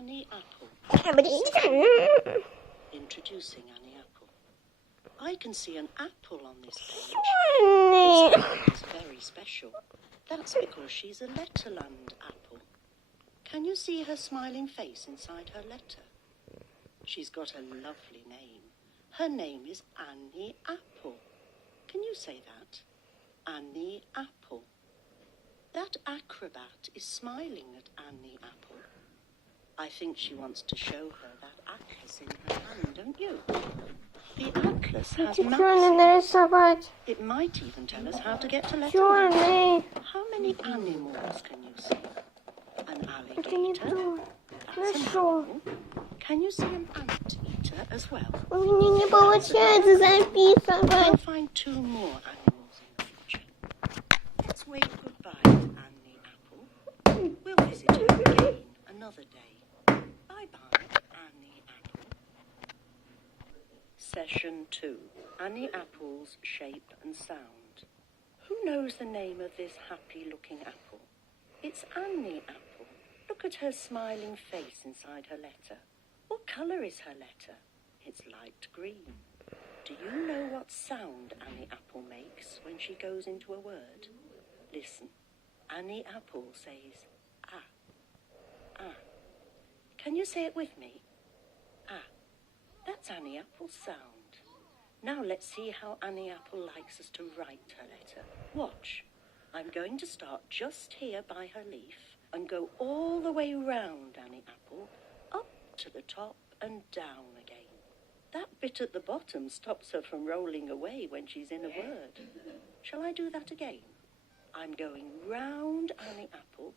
Annie Apple. Introducing Annie Apple. I can see an apple on this page. This apple is very special. That's because she's a Letterland apple. Can you see her smiling face inside her letter? She's got a lovely name. Her name is Annie Apple. Can you say that? Annie Apple. That acrobat is smiling at Annie Apple. I think she wants to show her that atlas in her hand, don't you? The atlas has maps. It might even tell us how to get to Letterland. How many animals can you see? An alligator. That's an animal. Can you see an anteater as well? We'll find 2 more animals in the future. Let's wave goodbye to Annie Apple. We'll visit her again another day. Bye-bye, Annie Apple. Session 2. Annie Apple's shape and sound. Who knows the name of this happy-looking apple? It's Annie Apple. Look at her smiling face inside her letter. What colour is her letter? It's light green. Do you know what sound Annie Apple makes when she goes into a word? Listen. Annie Apple says, ah, ah. Can you say it with me? Ah. That's Annie Apple's sound. Now let's see how Annie Apple likes us to write her letter. Watch. I'm going to start just here by her leaf and go all the way round Annie Apple, up to the top and down again. That bit at the bottom stops her from rolling away when she's in a word. Shall I do that again? I'm going round Annie Apple,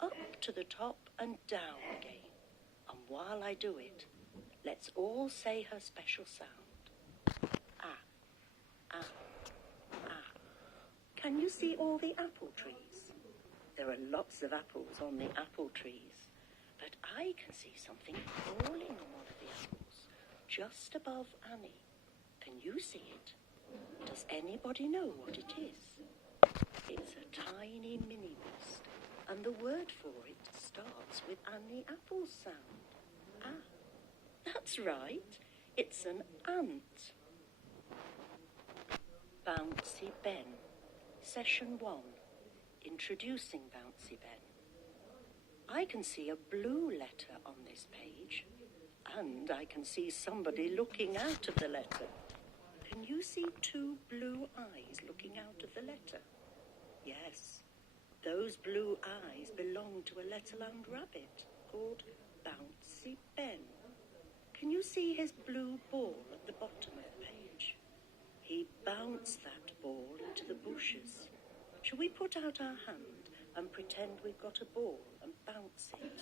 up to the top and down again. And while I do it, let's all say her special sound. Ah, ah, ah. Can you see all the apple trees? There are lots of apples on the apple trees, but I can see something crawling on one of the apples, just above Annie. Can you see it? Does anybody know what it is? It's a tiny mini beast, and the word for it starts with Annie Apple's sound. Ah, that's right. It's an ant. Bouncy Ben. Session 1. Introducing Bouncy Ben. I can see a blue letter on this page, and I can see somebody looking out of the letter. Can you see 2 blue eyes looking out of the letter? Yes, those blue eyes belong to a Letterland rabbit called Bouncy Ben. Can you see his blue ball at the bottom of the page? He bounced that ball into the bushes. Shall we put out our hand and pretend we've got a ball and bounce it?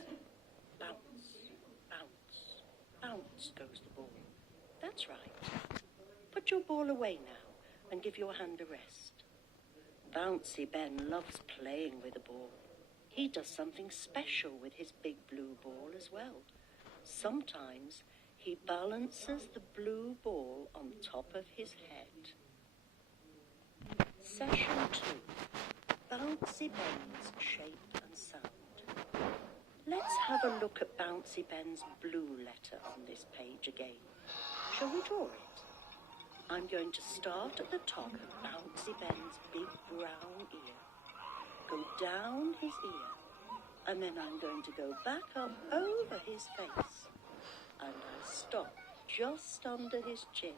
Bounce, bounce, bounce goes the ball. That's right. Put your ball away now and give your hand a rest. Bouncy Ben loves playing with a ball. He does something special with his big blue ball as well. Sometimes he balances the blue ball on top of his head. Session 2. Bouncy Ben's shape and sound. Let's have a look at Bouncy Ben's blue letter on this page again. Shall we draw it? I'm going to start at the top of Bouncy Ben's big brown ear. Go down his ear, and then I'm going to go back up over his face, and I stop just under his chin.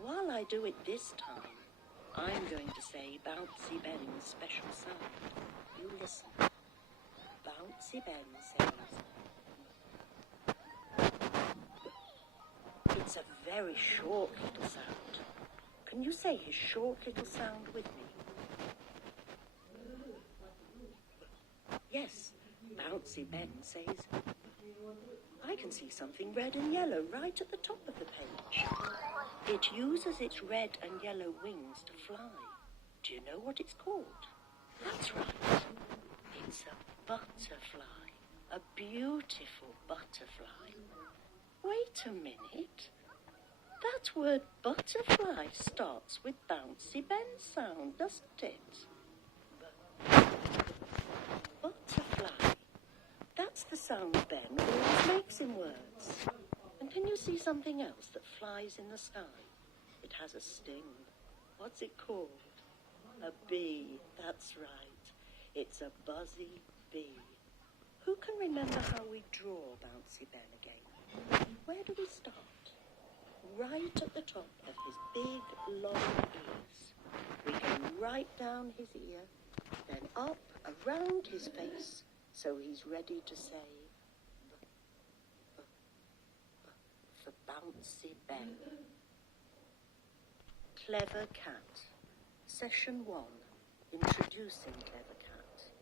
While I do it this time, I'm going to say Bouncy Ben's special sound. You listen. Bouncy Ben says, it's a very short little sound. Can you say his short little sound with me? Yes, Bouncy Ben says, I can see something red and yellow right at the top of the page. It uses its red and yellow wings to fly. Do you know what it's called? That's right. It's a butterfly. A beautiful butterfly. Wait a minute. That word butterfly starts with Bouncy Ben's sound, doesn't it? Butterfly. That That's the sound Ben always makes in words. And can you see something else that flies in the sky? It has a sting. What's it called? A bee, that's right. It's a buzzy bee. Who can remember how we draw Bouncy Ben again? Where do we start? Right at the top of his big, long ears. We go right down his ear, then up around his face, so he's ready to say, for Bouncy Ben. Clever Cat. Session 1. Introducing Clever Cat.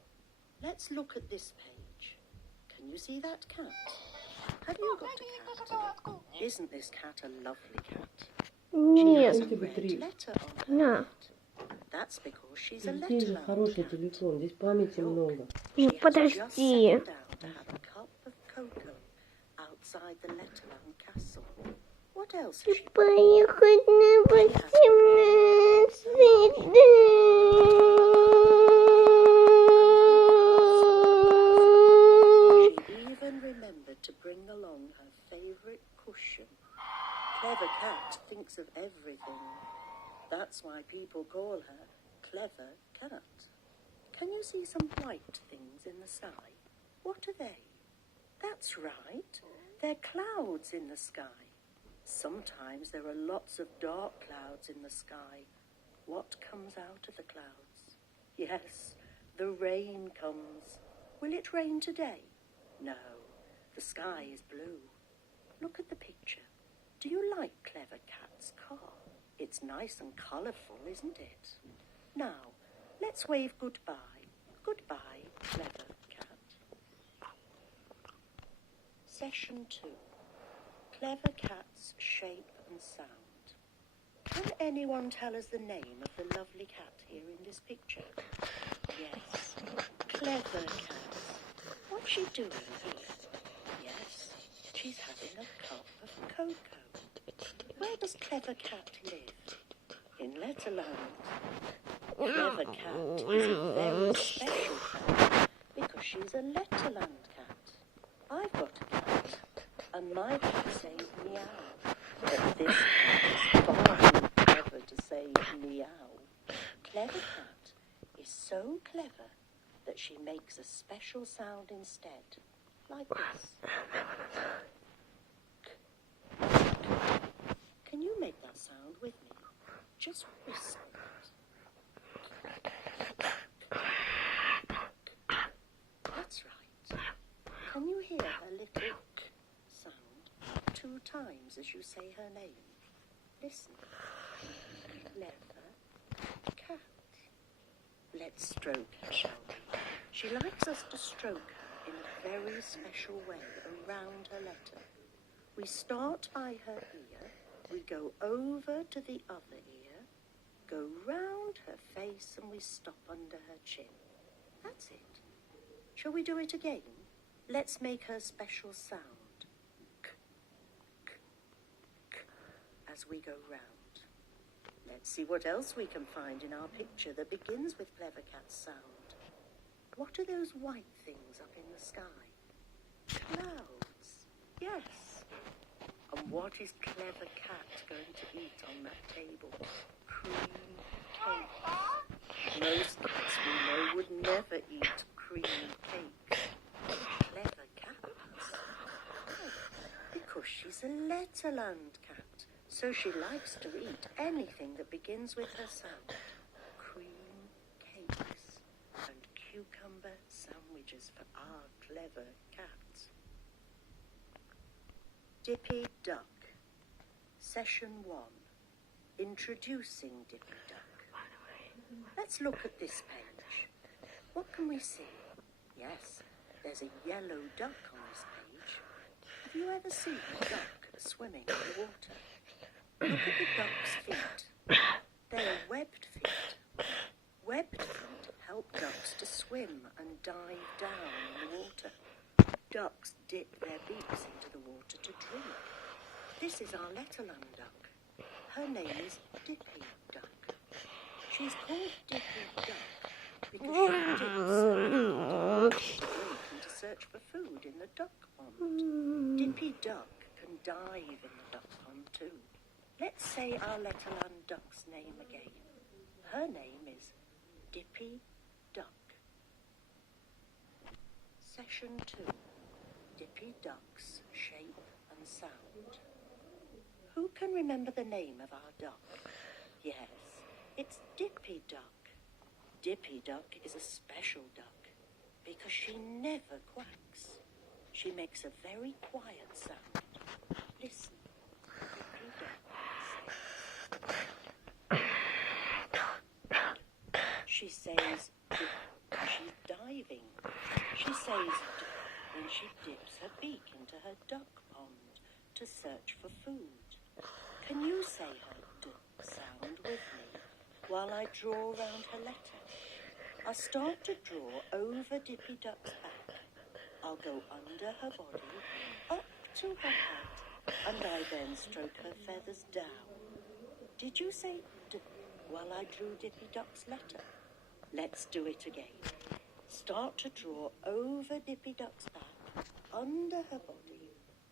Let's look at this page. Can you see that cat? Have you got a cat? Isn't this cat a lovely cat? She has a red letter on her head. That's because she's a Letterland хороший телефон, здесь памяти много. She has just settled down to have a cup of cocoa outside the Letterland castle. What else has she got? Поехать на 18 She even remembered to bring along her favourite cushion. Clever Cat thinks of everything. That's why people call her Clever Cat. Can you see some white things in the sky? What are they? That's right. They're clouds in the sky. Sometimes there are lots of dark clouds in the sky. What comes out of the clouds? Yes, the rain comes. Will it rain today? No, the sky is blue. Look at the picture. Do you like Clever Cat's car? It's nice and colourful, isn't it? Now, let's wave goodbye. Goodbye, Clever Cat. Session 2. Clever Cat's shape and sound. Can anyone tell us the name of the lovely cat here in this picture? Yes, Clever Cat. What's she doing here? Yes, she's having a cup of cocoa. Where does Clever Cat live? In Letterland. Clever Cat is a very special cat because she's a Letterland cat. I've got a cat, and my cat says meow. But this cat is far too clever to say meow. Clever Cat is so clever that she makes a special sound instead, like this. Can you make that sound with me? Just whisper it. That's right. Can you hear her little sound 2 times as you say her name? Listen. Clever Cat. Let's stroke her, shall we? She likes us to stroke her in a very special way around her letter. We start by her ear, we go over to the other ear, go round her face, and we stop under her chin. That's it. Shall we do it again? Let's make her special sound. K, k, k, as we go round. Let's see what else we can find in our picture that begins with Clever Cat's sound. What are those white things up in the sky? Clouds. Yes. And what is Clever Cat going to eat on that table? Cream cake. Most cats we know would never eat cream cake. Clever Cat does. Oh, because she's a Letterland cat. So she likes to eat anything that begins with her sound. Cream cakes and cucumber sandwiches for our Clever Cat. Dippy Duck. Session 1. Introducing Dippy Duck. Let's look at this page. What can we see? Yes, there's a yellow duck on this page. Have you ever seen a duck swimming in the water? Look at the duck's feet. They are webbed feet. Webbed feet help ducks to swim and dive down in the water. Ducks dip their beaks into the water to drink. This is our Letterland duck. Her name is Dippy Duck. She's called Dippy Duck because she dips her beak to drink into search for food in the duck pond. Dippy Duck can dive in the duck pond too. Let's say our Letterland duck's name again. Her name is Dippy Duck. Session 2. Dippy Duck's shape and sound. Who can remember the name of our duck? Yes, it's Dippy Duck. Dippy Duck is a special duck because she never quacks. She makes a very quiet sound. Listen. Dippy Duck says... She says dip when she's diving. She says dip when she dips her beak into her duck pond to search for food. Can you say her d sound with me while I draw round her letter? I'll start to draw over Dippy Duck's back. I'll go under her body, up to her head, and I then stroke her feathers down. Did you say d while I drew Dippy Duck's letter? Let's do it again. Start to draw over Dippy Duck's back, under her body,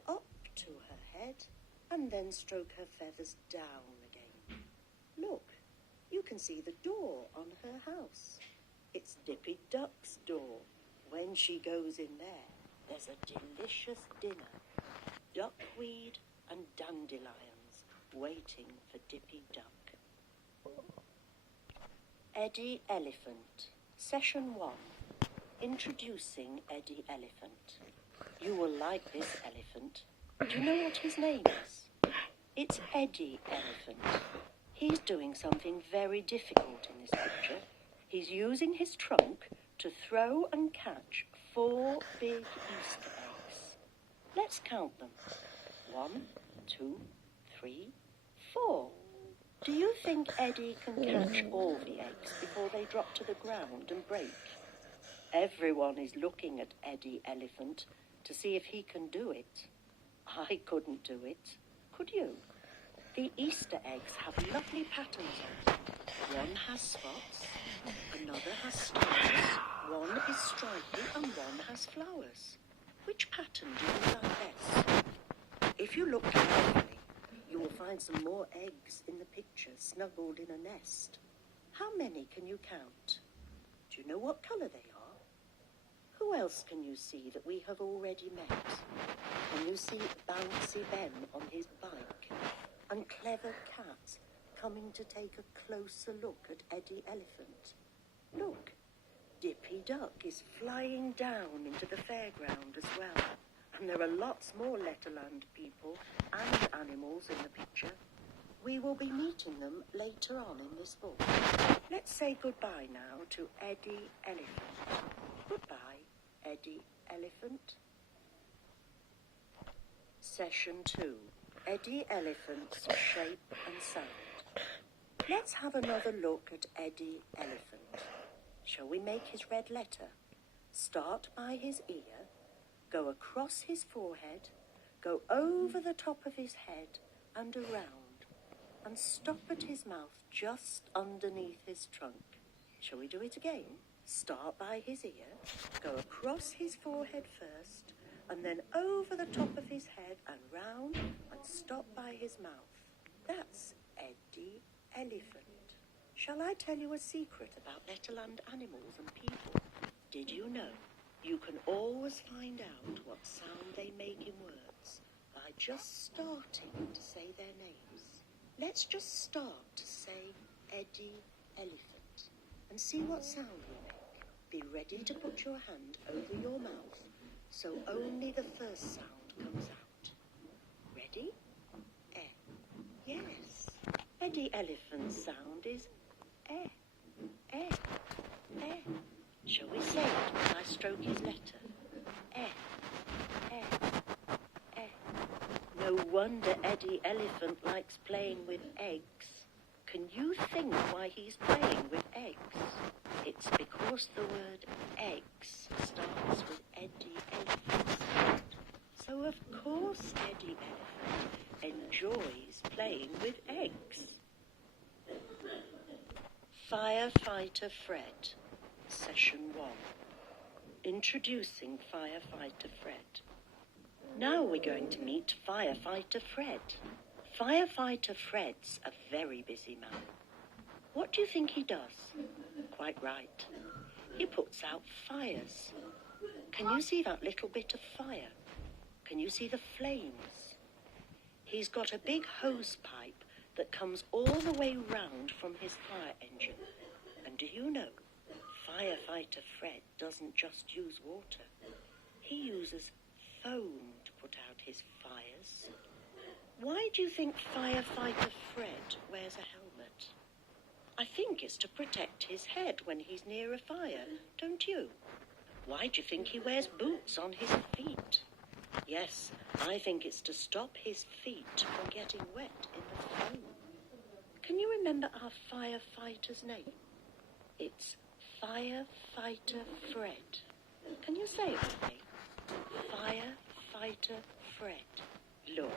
up to her head, and then stroke her feathers down again. Look, you can see the door on her house. It's Dippy Duck's door. When she goes in there, there's a delicious dinner. Duckweed and dandelions waiting for Dippy Duck. Eddie Elephant. Session 1. Introducing Eddie Elephant. You will like this elephant. Do you know what his name is? It's Eddie Elephant. He's doing something very difficult in this picture. He's using his trunk to throw and catch 4 big Easter eggs. Let's count them. 1, 2, 3, 4. Do you think Eddie can catch all the eggs before they drop to the ground and break? Everyone is looking at Eddie Elephant to see if he can do it. I couldn't do it. Could you? The Easter eggs have lovely patterns on them. One has spots, another has stars, one is stripy and one has flowers. Which pattern do you like best? If you look carefully, you will find some more eggs in the picture snuggled in a nest. How many can you count? Do you know what colour they are? Who else can you see that we have already met? Can you see Bouncy Ben on his bike? And Clever Cat coming to take a closer look at Eddie Elephant? Look, Dippy Duck is flying down into the fairground as well. And there are lots more Letterland people and animals in the picture. We will be meeting them later on in this book. Let's say goodbye now to Eddie Elephant. Goodbye, Eddie Elephant. Session 2. Eddie Elephant's shape and sound. Let's have another look at Eddie Elephant. Shall we make his red letter? Start by his ear, go across his forehead, go over the top of his head and around, and stop at his mouth just underneath his trunk. Shall we do it again? Start by his ear, go across his forehead first, and then over the top of his head and round, and stop by his mouth. That's Eddie Elephant. Shall I tell you a secret about Letterland animals and people? Did you know you can always find out what sound they make in words by just starting to say their names? Let's just start to say Eddie Elephant and see what sound we make. Be ready to put your hand over your mouth so only the first sound comes out. Ready? Eh. Yes. Eddie Elephant's sound is eh, eh, eh. Shall we say it when I stroke his letter? Eh, eh, eh. No wonder Eddie Elephant likes playing with eggs. Can you think why he's playing with eggs? It's because the word eggs starts with Eddie Elephant's sound. So of course Eddie Elephant enjoys playing with eggs. Firefighter Fred, Session 1. Introducing Firefighter Fred. Now we're going to meet Firefighter Fred. Firefighter Fred's a very busy man. What do you think he does? Quite right. He puts out fires. Can you see that little bit of fire? Can you see the flames? He's got a big hose pipe that comes all the way round from his fire engine. And do you know, Firefighter Fred doesn't just use water. He uses foam to put out his fires. Why do you think Firefighter Fred wears a helmet? I think it's to protect his head when he's near a fire, don't you? Why do you think he wears boots on his feet? Yes, I think it's to stop his feet from getting wet in the foam. Can you remember our firefighter's name? It's Firefighter Fred. Can you say it with me? Firefighter Fred. Look,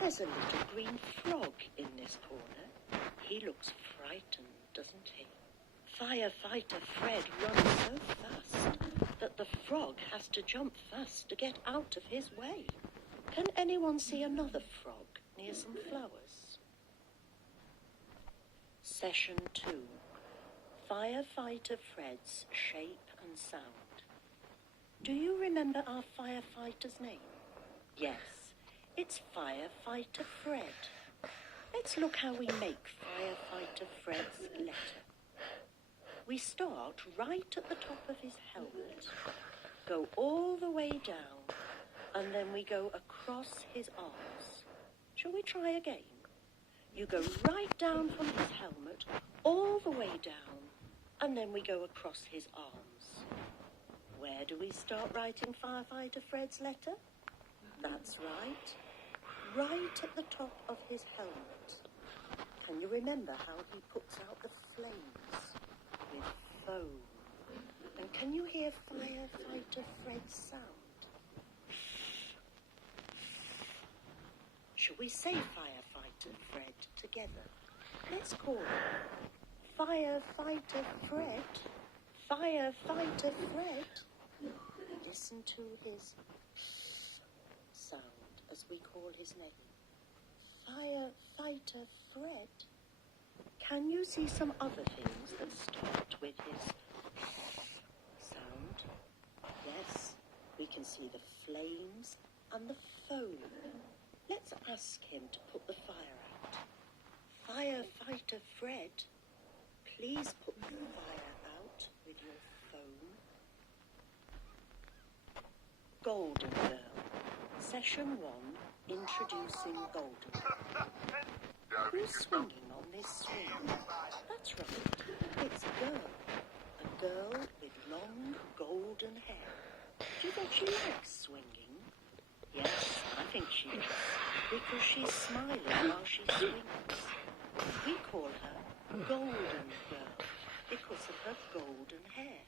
there's a little green frog in this corner. He looks frightened, doesn't he? Firefighter Fred runs so fast that the frog has to jump fast to get out of his way. Can anyone see another frog near some flowers? Session 2. Firefighter Fred's shape and sound. Do you remember our firefighter's name? Yes, it's Firefighter Fred. Let's look how we make Firefighter Fred's letter. We start right at the top of his helmet, go all the way down, and then we go across his arms. Shall we try again? You go right down from his helmet, all the way down, and then we go across his arms. Where do we start writing Firefighter Fred's letter? That's right at the top of his helmet. Can you remember how he puts out the flames? With foam. And can you hear Firefighter Fred's sound? Shall we say Firefighter Fred together? Let's call him Firefighter Fred. Firefighter Fred. Listen to his sound as we call his name. Firefighter Fred. Can you see some other things that start with his sound? Yes, we can see the flames and the foam. Let's ask him to put the fire out. Firefighter Fred, please put the fire out with your foam. Golden Girl. Session 1, introducing Golden Girl. Who's swinging on this swing? That's right, it's a girl. A girl with long golden hair. Do you think she likes swinging? Yes, I think she does, because she's smiling while she swings. We call her Golden Girl because of her golden hair.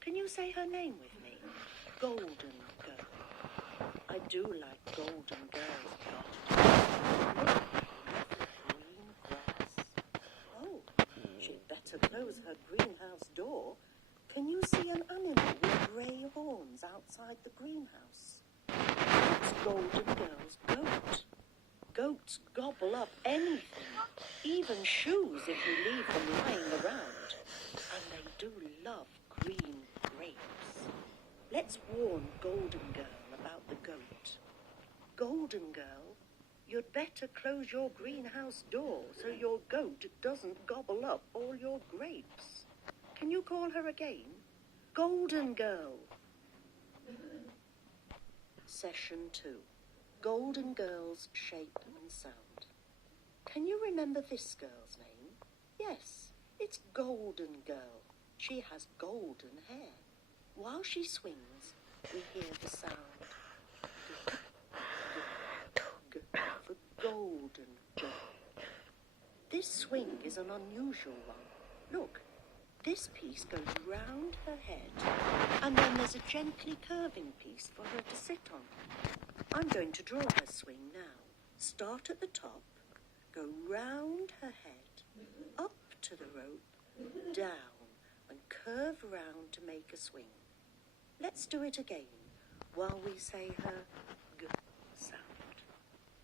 Can you say her name with me? Golden Girl. I do like golden girls, God. Green grass. Oh, she'd better close her greenhouse door. Can you see an animal with grey horns outside the greenhouse? That's Golden Girl's goat. Goats gobble up anything, even shoes if you leave them lying around. And they do love green grapes. Let's warn Golden Girl about the goat. Golden Girl, you'd better close your greenhouse door so your goat doesn't gobble up all your grapes. Can you call her again? Golden Girl. Session 2. Golden Girl's shape and sound. Can you remember this girl's name? Yes, it's Golden Girl. She has golden hair. While she swings, we hear the sound. The Golden Girl. This swing is an unusual one. Look, this piece goes round her head, and then there's a gently curving piece for her to sit on. I'm going to draw her swing now. Start at the top, go round her head, up to the rope, down, and curve round to make a swing. Let's do it again while we say her g sound.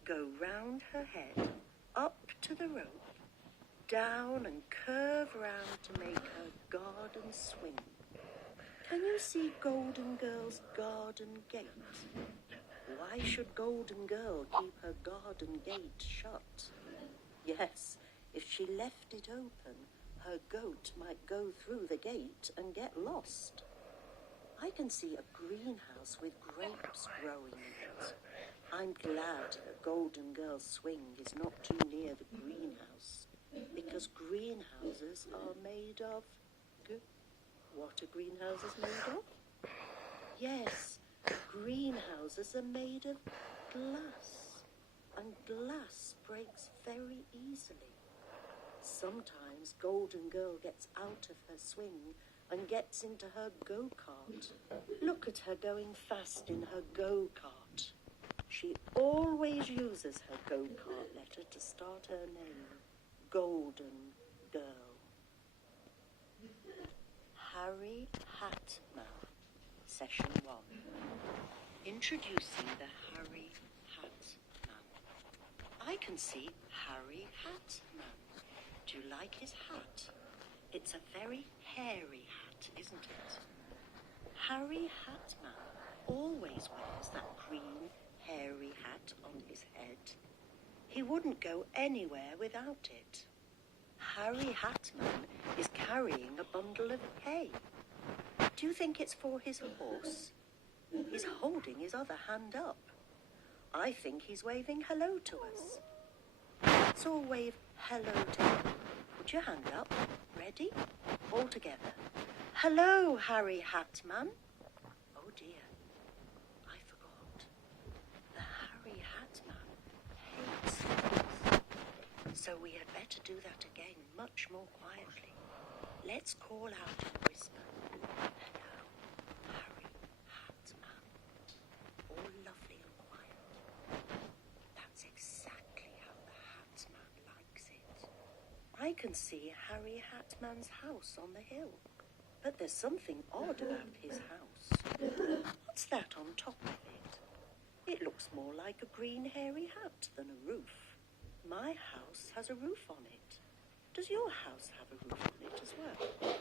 Go round her head, up to the rope, down and curve round to make her garden swing. Can you see Golden Girl's garden gate? Why should Golden Girl keep her garden gate shut? Yes, if she left it open, her goat might go through the gate and get lost. I can see a greenhouse with grapes growing in it. I'm glad her Golden Girl's swing is not too near the greenhouse, because greenhouses are made of... What are greenhouses made of? Yes, greenhouses are made of glass, and glass breaks very easily. Sometimes Golden Girl gets out of her swing and gets into her go-kart. Look at her going fast in her go-kart. She always uses her go-kart letter to start her name, Golden Girl. Harry Hatman, Session 1. Introducing the Harry Hatman. I can see Harry Hatman. Do you like his hat? It's a very hairy hat, isn't it? Harry Hatman always wears that green, hairy hat on his head. He wouldn't go anywhere without it. Harry Hatman is carrying a bundle of hay. Do you think it's for his horse? He's holding his other hand up. I think he's waving hello to us. Let's all wave hello to him. Put your hand up. Ready? All together. Hello, Harry Hatman. Oh dear, I forgot. The Harry Hatman hates flies. So we had better do that again, much more quietly. Let's call out and whisper. Hello, Harry Hatman. All lovely and quiet. That's exactly how the Hatman likes it. I can see Harry Hatman's house on the hill, but there's something odd about his house. What's that on top of it? It looks more like a green hairy hat than a roof. My house has a roof on it. Does your house have a roof on it as well?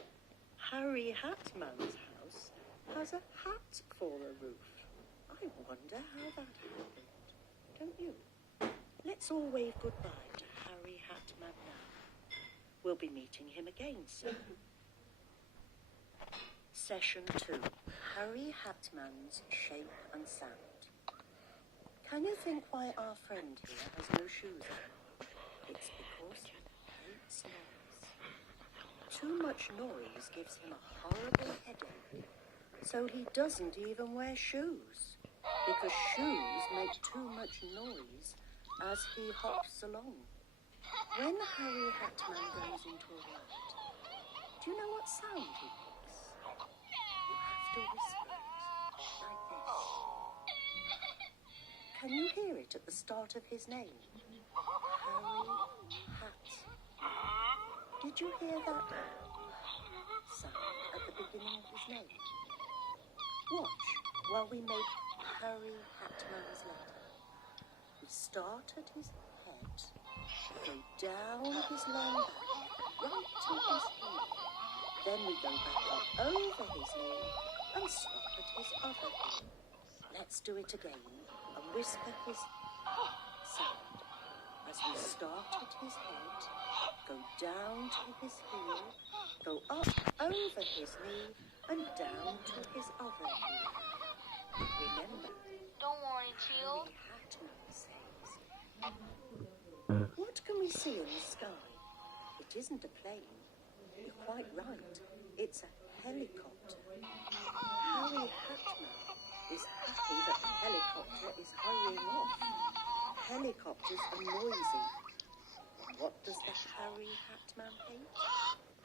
Harry Hatman's house has a hat for a roof. I wonder how that happened. Don't you? Let's all wave goodbye to Harry Hatman now. We'll be meeting him again soon. Session 2. Harry Hatman's Shape and Sound. Can you think why our friend here has no shoes on? It's because he hates noise. Too much noise gives him a horrible headache, so he doesn't even wear shoes, because shoes make too much noise as he hops along. When Harry Hatman goes into a ride, do you know what sound he makes? You have to whisper it, like this. Can you hear it at the start of his name? Harry Hat. Did you hear that sound at the beginning of his name? Watch while we make Harry Hatman's letter. We start at his head, go down his long back, right to his heel. Then we go back up over his knee and stop at his other heel. Let's do it again and whisper his sound. As we start at his head, go down to his heel, go up over his knee and down to his other heel. Remember, Don't worry, Teal. Harry Hatman says, what can we see in the sky? It isn't a plane. You're quite right. It's a helicopter. Harry Hatman is happy that the helicopter is hurrying off. Helicopters are noisy. What does the Harry Hatman hate?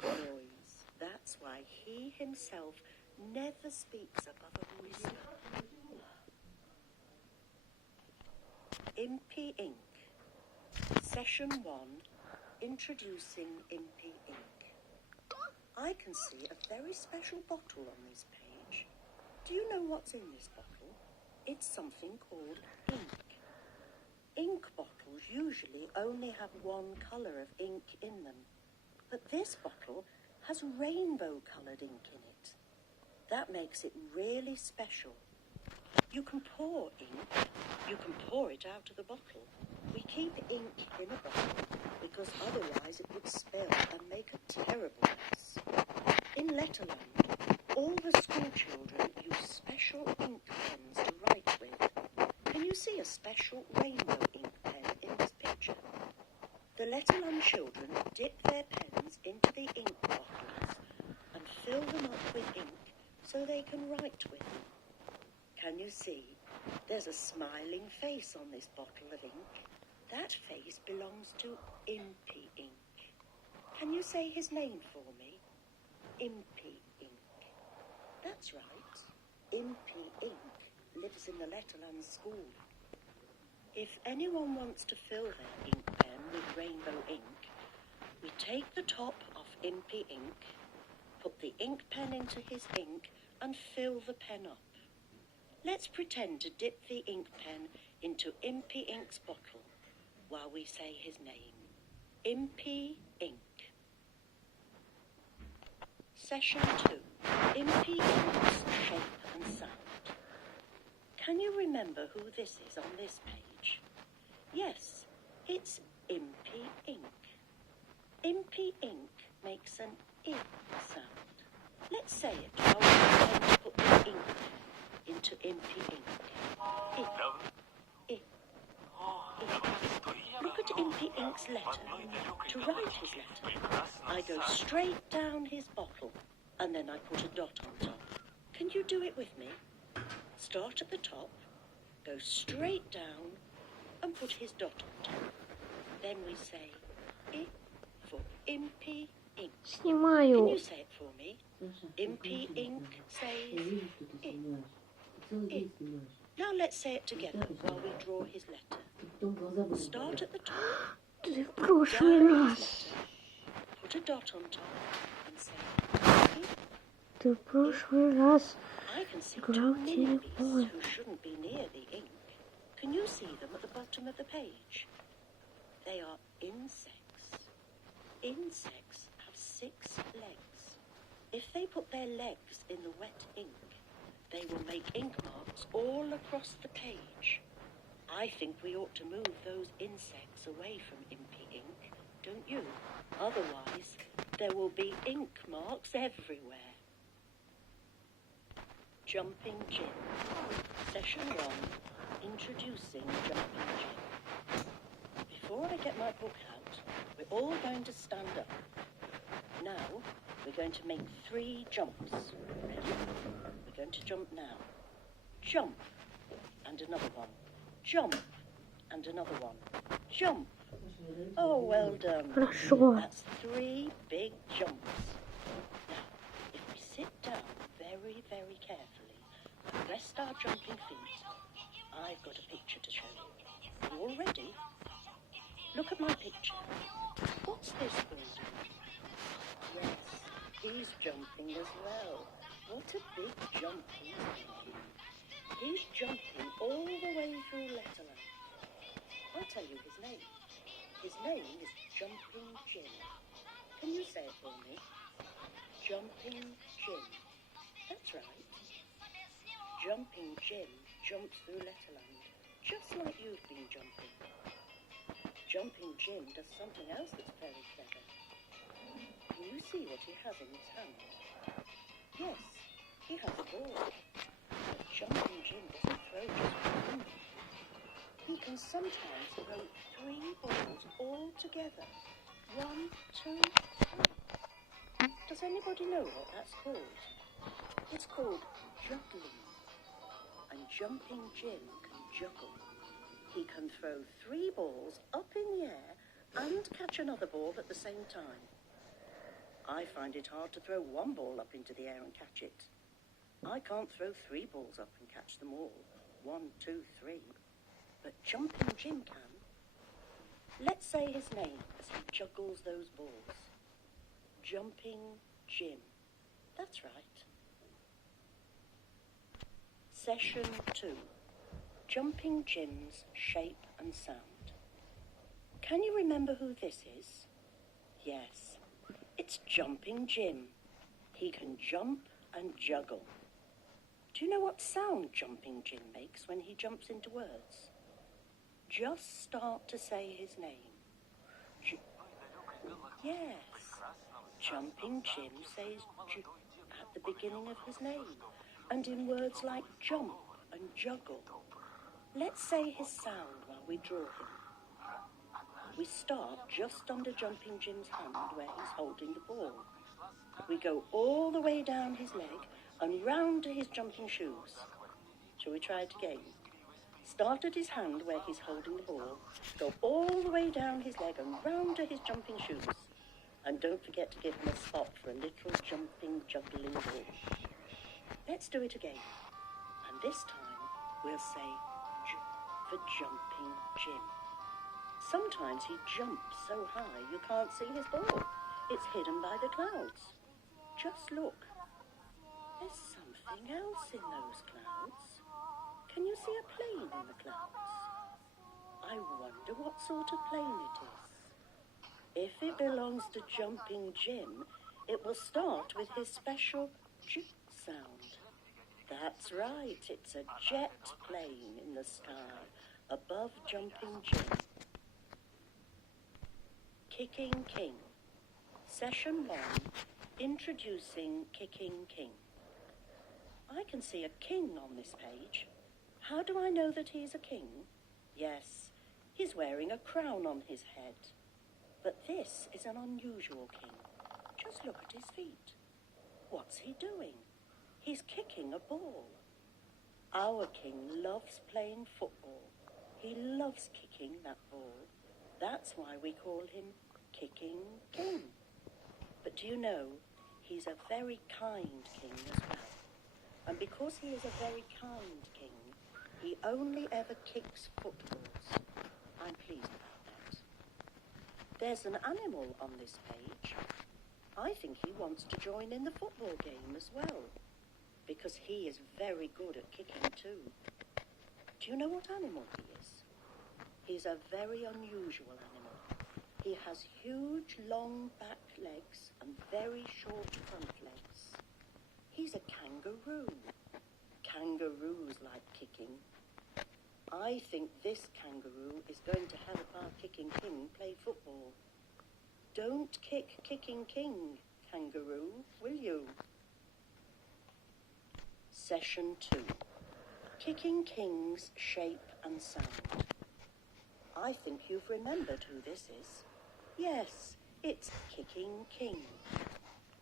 Noise. That's why he himself never speaks above a whisper. Impy Ink. Session 1. Introducing Impy Ink. I can see a very special bottle on this page. Do you know what's in this bottle? It's something called ink. Ink bottles usually only have one colour of ink in them, but this bottle has rainbow-coloured ink in it. That makes it really special. You can pour ink. You can pour it out of the bottle. We keep ink in a bottle because otherwise it would spill and make a terrible mess. In Letterland, all the school children use special ink pens to write with. Can you see a special rainbow ink pen in this picture? The Letterland children dip their pens into the ink bottles and fill them up with ink so they can write with them. Can you see? There's a smiling face on this bottle of ink. That face belongs to Impy Ink. Can you say his name for me? Impy Ink. That's right. Impy Ink lives in the Letterland school. If anyone wants to fill their ink pen with rainbow ink, we take the top off Impy Ink, put the ink pen into his ink and fill the pen up. Let's pretend to dip the ink pen into Impy Ink's bottle while we say his name. Impy Ink. Session 2. Impy Ink's shape and sound. Can you remember who this is on this page? Yes, it's Impy Ink. Impy Ink makes an I sound. Let's say it while we pretend to put the ink pen into Impy Ink. I. I. I. Look at Impy Ink's letter. To write his letter, I go straight down his bottle and then I put a dot on top. Can you do it with me? Start at the top, go straight down and put his dot on top. Then we say I for Impy Ink. Can Снимаю. you say it for me? Impy Ink says I. I. Now let's say it together while we draw his letter. Start at the top, Ты в прошлый down his раз. letter, put a dot on top and say I. Ты в прошлый раз. I can see Grab two millibees telephone. who shouldn't be near the ink. Can you see them at the bottom of the page? They are insects. Insects have 6 legs. If they put their legs in the wet ink, they will make ink marks all across the page. I think we ought to move those insects away from Impy Ink, don't you? Otherwise, there will be ink marks everywhere. Jumping Jim. Session 1. Introducing Jumping Jim. Before I get my book out, we're all going to stand up. Now, we're going to make 3 jumps. Ready? We're going to jump now. Jump. And another one. Jump. And another one. Jump. Oh, well done. Хорошо. That's 3 big jumps. Now, if we sit down very, very carefully and rest our jumping feet, I've got a picture to show you. Are you all ready? Look at my picture. What's this going to do? Yes, he's jumping as well. What a big jump he's making. He's jumping all the way through Letterland. I'll tell you his name. His name is Jumping Jim. Can you say it for me? Jumping Jim. That's right. Jumping Jim jumps through Letterland, just like you've been jumping. Jumping Jim does something else that's very clever. Can you see what he has in his hand? Yes, he has a ball. But Jumping Jim doesn't throw just one ball. He can sometimes throw 3 balls all together. 1, 2, 3. Does anybody know what that's called? It's called juggling. And Jumping Jim can juggle. He can throw 3 balls up in the air and catch another ball at the same time. I find it hard to throw 1 ball up into the air and catch it. I can't throw 3 balls up and catch them all. 1, 2, 3. But Jumping Jim can. Let's say his name as he juggles those balls. Jumping Jim. That's right. Session 2. Jumping Jim's Shape and Sound. Can you remember who this is? Yes, it's Jumping Jim. He can jump and juggle. Do you know what sound Jumping Jim makes when he jumps into words? Just start to say his name. Yes, Jumping Jim says at the beginning of his name, and in words like jump and juggle. Let's say his sound while we draw him. We start just under Jumping Jim's hand where he's holding the ball. We go all the way down his leg and round to his jumping shoes. Shall we try it again? Start at his hand where he's holding the ball, go all the way down his leg and round to his jumping shoes. And don't forget to give him a spot for a little jumping, juggling ball. Let's do it again. And this time we'll say for Jumping Jim. Sometimes he jumps so high you can't see his ball. It's hidden by the clouds. Just look. There's something else in those clouds. Can you see a plane in the clouds? I wonder what sort of plane it is. If it belongs to Jumping Jim, it will start with his special j sound. That's right, it's a jet plane in the sky above Jumping Jim. Kicking King. Session 1, introducing Kicking King. I can see a king on this page. How do I know that he's a king? Yes, he's wearing a crown on his head. But this is an unusual king. Just look at his feet. What's he doing? He's kicking a ball. Our king loves playing football. He loves kicking that ball. That's why we call him Kicking King. But do you know, he's a very kind king as well. And because he is a very kind king, he only ever kicks footballs. I'm pleased about that. There's an animal on this page. I think he wants to join in the football game as well, because he is very good at kicking too. Do you know what animal he is? He's a very unusual animal. He has huge long back legs and very short front legs. He's a kangaroo. Kangaroos like kicking. I think this kangaroo is going to help our Kicking King play football. Don't kick Kicking King, kangaroo, will you? Session 2. Kicking King's Shape and Sound. I think you've remembered who this is. Yes, it's Kicking King.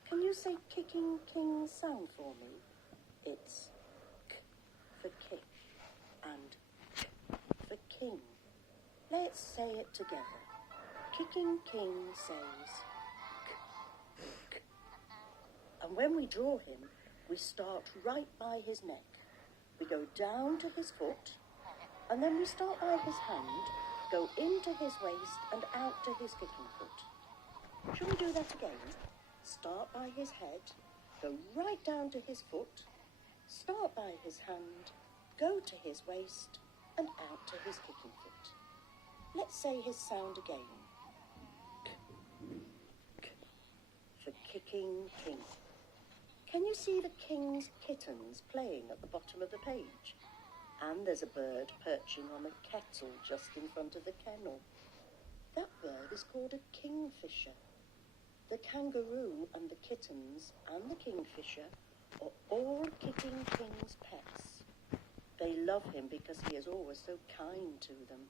Can you say Kicking King's sound for me? It's K for kick and K for king. Let's say it together. Kicking King says K, K. And when we draw him, we start right by his neck. We go down to his foot, and then we start by his hand, go into his waist and out to his kicking foot. Shall we do that again? Start by his head, go right down to his foot, start by his hand, go to his waist and out to his kicking foot. Let's say his sound again. K, K, for Kicking King. Can you see the king's kittens playing at the bottom of the page? And there's a bird perching on a kettle just in front of the kennel. That bird is called a kingfisher. The kangaroo and the kittens and the kingfisher are all Kicking King's pets. They love him because he is always so kind to them.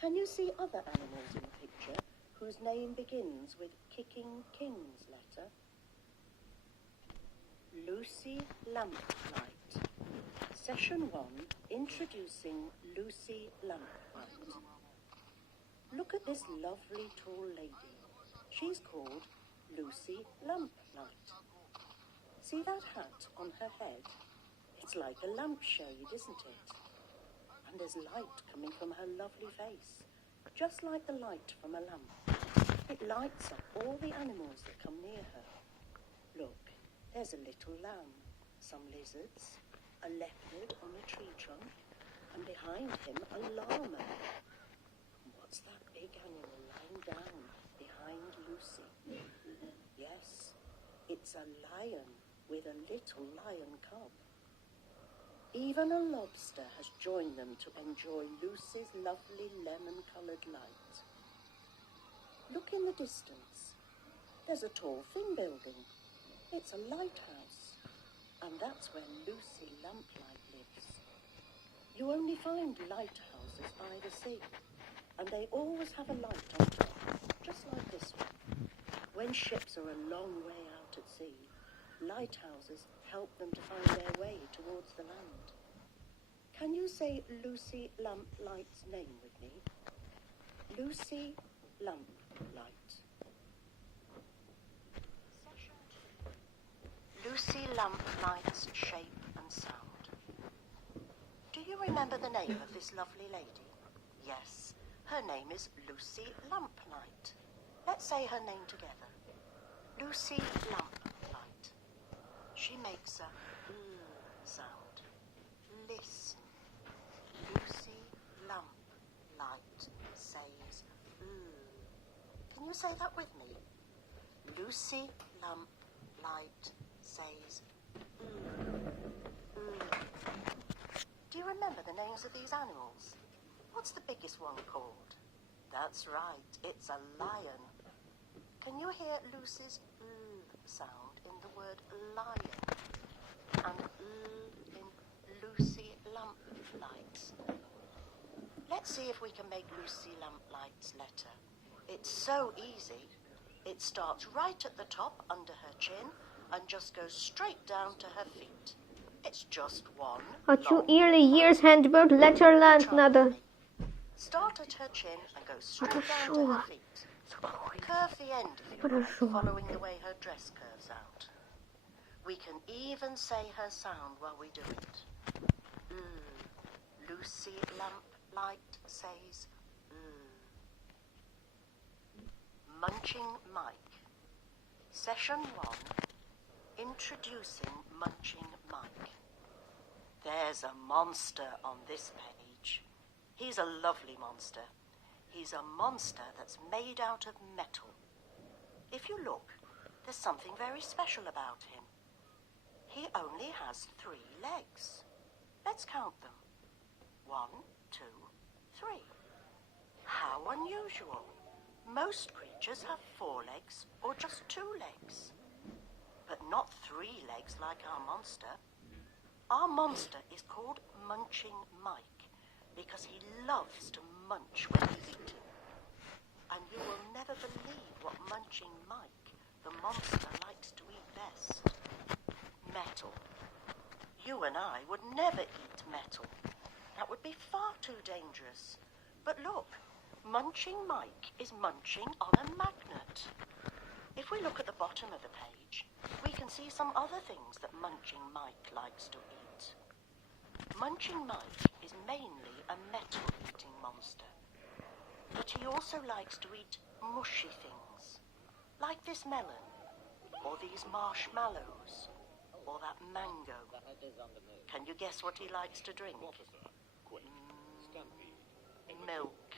Can you see other animals in the picture whose name begins with Kicking King's letter? Lucy Lamplight. Session 1, introducing Lucy Lamplight. Look at this lovely tall lady. She's called Lucy Lamplight. See that hat on her head? It's like a lampshade, isn't it? And there's light coming from her lovely face, just like the light from a lamp. It lights up all the animals that come near her. Look, there's a little lamb, some lizards, a leopard on a tree trunk, and behind him a llama. What's that big animal lying down behind Lucy? Yes, it's a lion with a little lion cub. Even a lobster has joined them to enjoy Lucy's lovely lemon-coloured light. Look in the distance. There's a tall thin building. It's a lighthouse, and that's where Lucy Lamplight lives. You only find lighthouses by the sea, and they always have a light on top, just like this one. When ships are a long way out at sea, lighthouses help them to find their way towards the land. Can you say Lucy Lamplight's name with me? Lucy Lamplight. Lucy Lamplight's shape and sound. Do you remember the name of this lovely lady? Yes, her name is Lucy Lamplight. Let's say her name together. Lucy Lamplight. She makes a sound. Listen. Lucy Lamplight says Can you say that with me? Lucy Lamplight says Do you remember the names of these animals? What's the biggest one called? That's right, it's a lion. Can you hear Lucy's sound in the word lion? And in Lucy Lamplight's? Let's see if we can make Lucy Lamplight's letter. It's so easy. It starts right at the top under her chin and just goes straight down to her feet. It's just one. At you early years handbook Letterland надо. Start at her chin and go straight down to her feet. Curve the end if you like, following the way her dress curves out. We can even say her sound while we do it. Lucy Lamplight says Munching Mike. Session 1. Introducing Munching Mike. There's a monster on this page. He's a lovely monster. He's a monster that's made out of metal. If you look, there's something very special about him. He only has 3 legs. Let's count them. 1, 2, 3. How unusual. Most creatures have 4 legs or just 2 legs. But not 3 legs like our monster. Our monster is called Munching Mike because he loves to munch when he's eating. And you will never believe what Munching Mike, the monster, likes to eat best. Metal. You and I would never eat metal. That would be far too dangerous. But look, Munching Mike is munching on a magnet. If we look at the bottom of the page, we can see some other things that Munching Mike likes to eat. Munching Mike is mainly a metal-eating monster. But he also likes to eat mushy things, like this melon, or these marshmallows, or that mango. Can you guess what he likes to drink? Milk.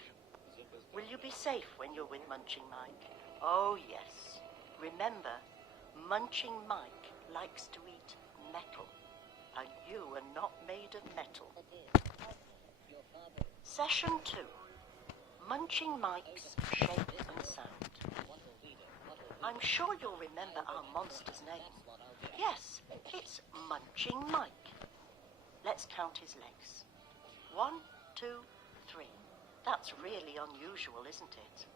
Will you be safe when you're with Munching Mike? Oh, yes. Remember, Munching Mike likes to eat metal, and you are not made of metal. Session 2. Munching Mike's shape and sound. I'm sure you'll remember our monster's name. Yes, it's Munching Mike. Let's count his legs. 1, 2, 3. That's really unusual, isn't it?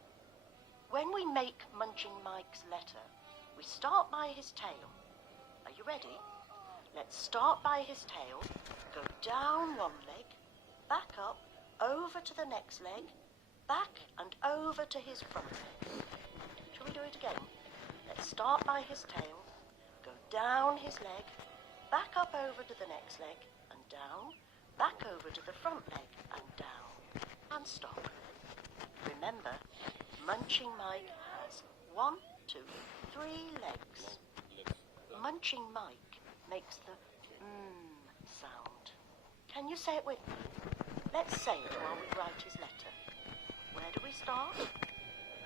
When we make Munching Mike's letter, we start by his tail. Are you ready? Let's start by his tail, go down 1 leg, back up, over to the next leg, back and over to his front leg. Shall we do it again? Let's start by his tail, go down his leg, back up over to the next leg, and down, back over to the front leg, and down, and stop. Remember, Munching Mike has 1, 2, 3 legs. Munching Mike makes the sound. Can you say it with me? Let's say it while we write his letter. Where do we start?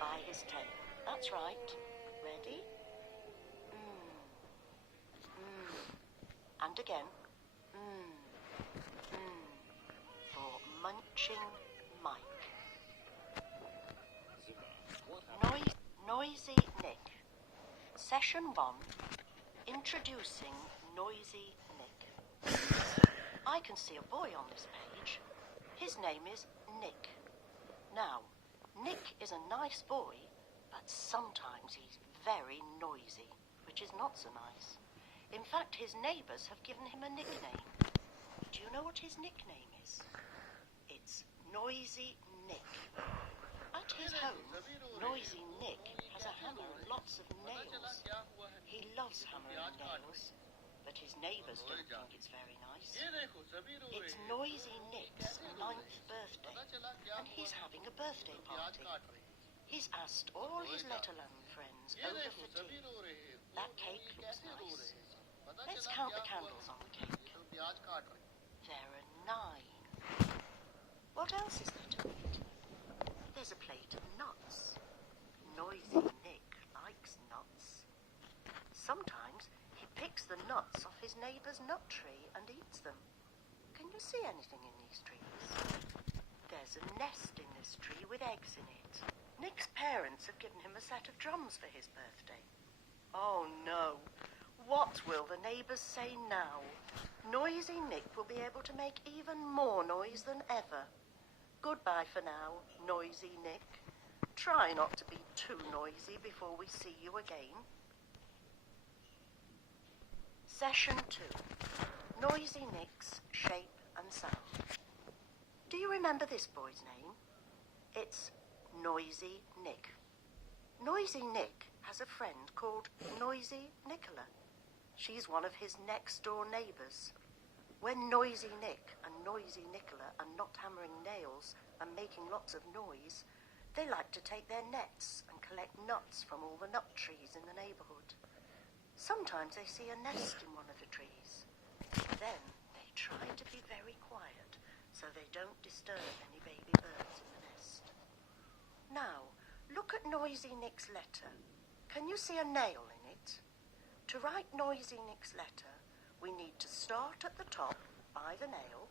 By his tail. That's right. Ready? And again. For munching Mike. Noisy Nick. Session 1. Introducing Noisy Nick. I can see a boy on this page. His name is Nick. Now, Nick is a nice boy, but sometimes he's very noisy, which is not so nice. In fact, his neighbours have given him a nickname. Do you know what his nickname is? It's Noisy Nick. At his home, Noisy Nick has a hammer and lots of nails. He loves hammering nails, but his neighbours don't think it's very nice. It's Noisy Nick's 9th birthday, and he's having a birthday party. He's asked all his Letterland friends over for tea. That cake looks nice. Let's count the candles on the cake. There are 9. What else is there to eat? There's a plate of nuts. Noisy Nick likes nuts. Sometimes he picks the nuts off his neighbour's nut tree and eats them. Can you see anything in these trees? There's a nest in this tree with eggs in it. Nick's parents have given him a set of drums for his birthday. Oh no! What will the neighbours say now? Noisy Nick will be able to make even more noise than ever. Goodbye for now, Noisy Nick. Try not to be too noisy before we see you again. Session 2. Noisy Nick's Shape and Sound. Do you remember this boy's name? It's Noisy Nick. Noisy Nick has a friend called Noisy Nicola. She's one of his next-door neighbours. When Noisy Nick and Noisy Nicola are not hammering nails and making lots of noise, they like to take their nets and collect nuts from all the nut trees in the neighbourhood. Sometimes they see a nest in one of the trees. Then they try to be very quiet so they don't disturb any baby birds in the nest. Now, look at Noisy Nick's letter. Can you see a nail in it? To write Noisy Nick's letter, we need to start at the top by the nail,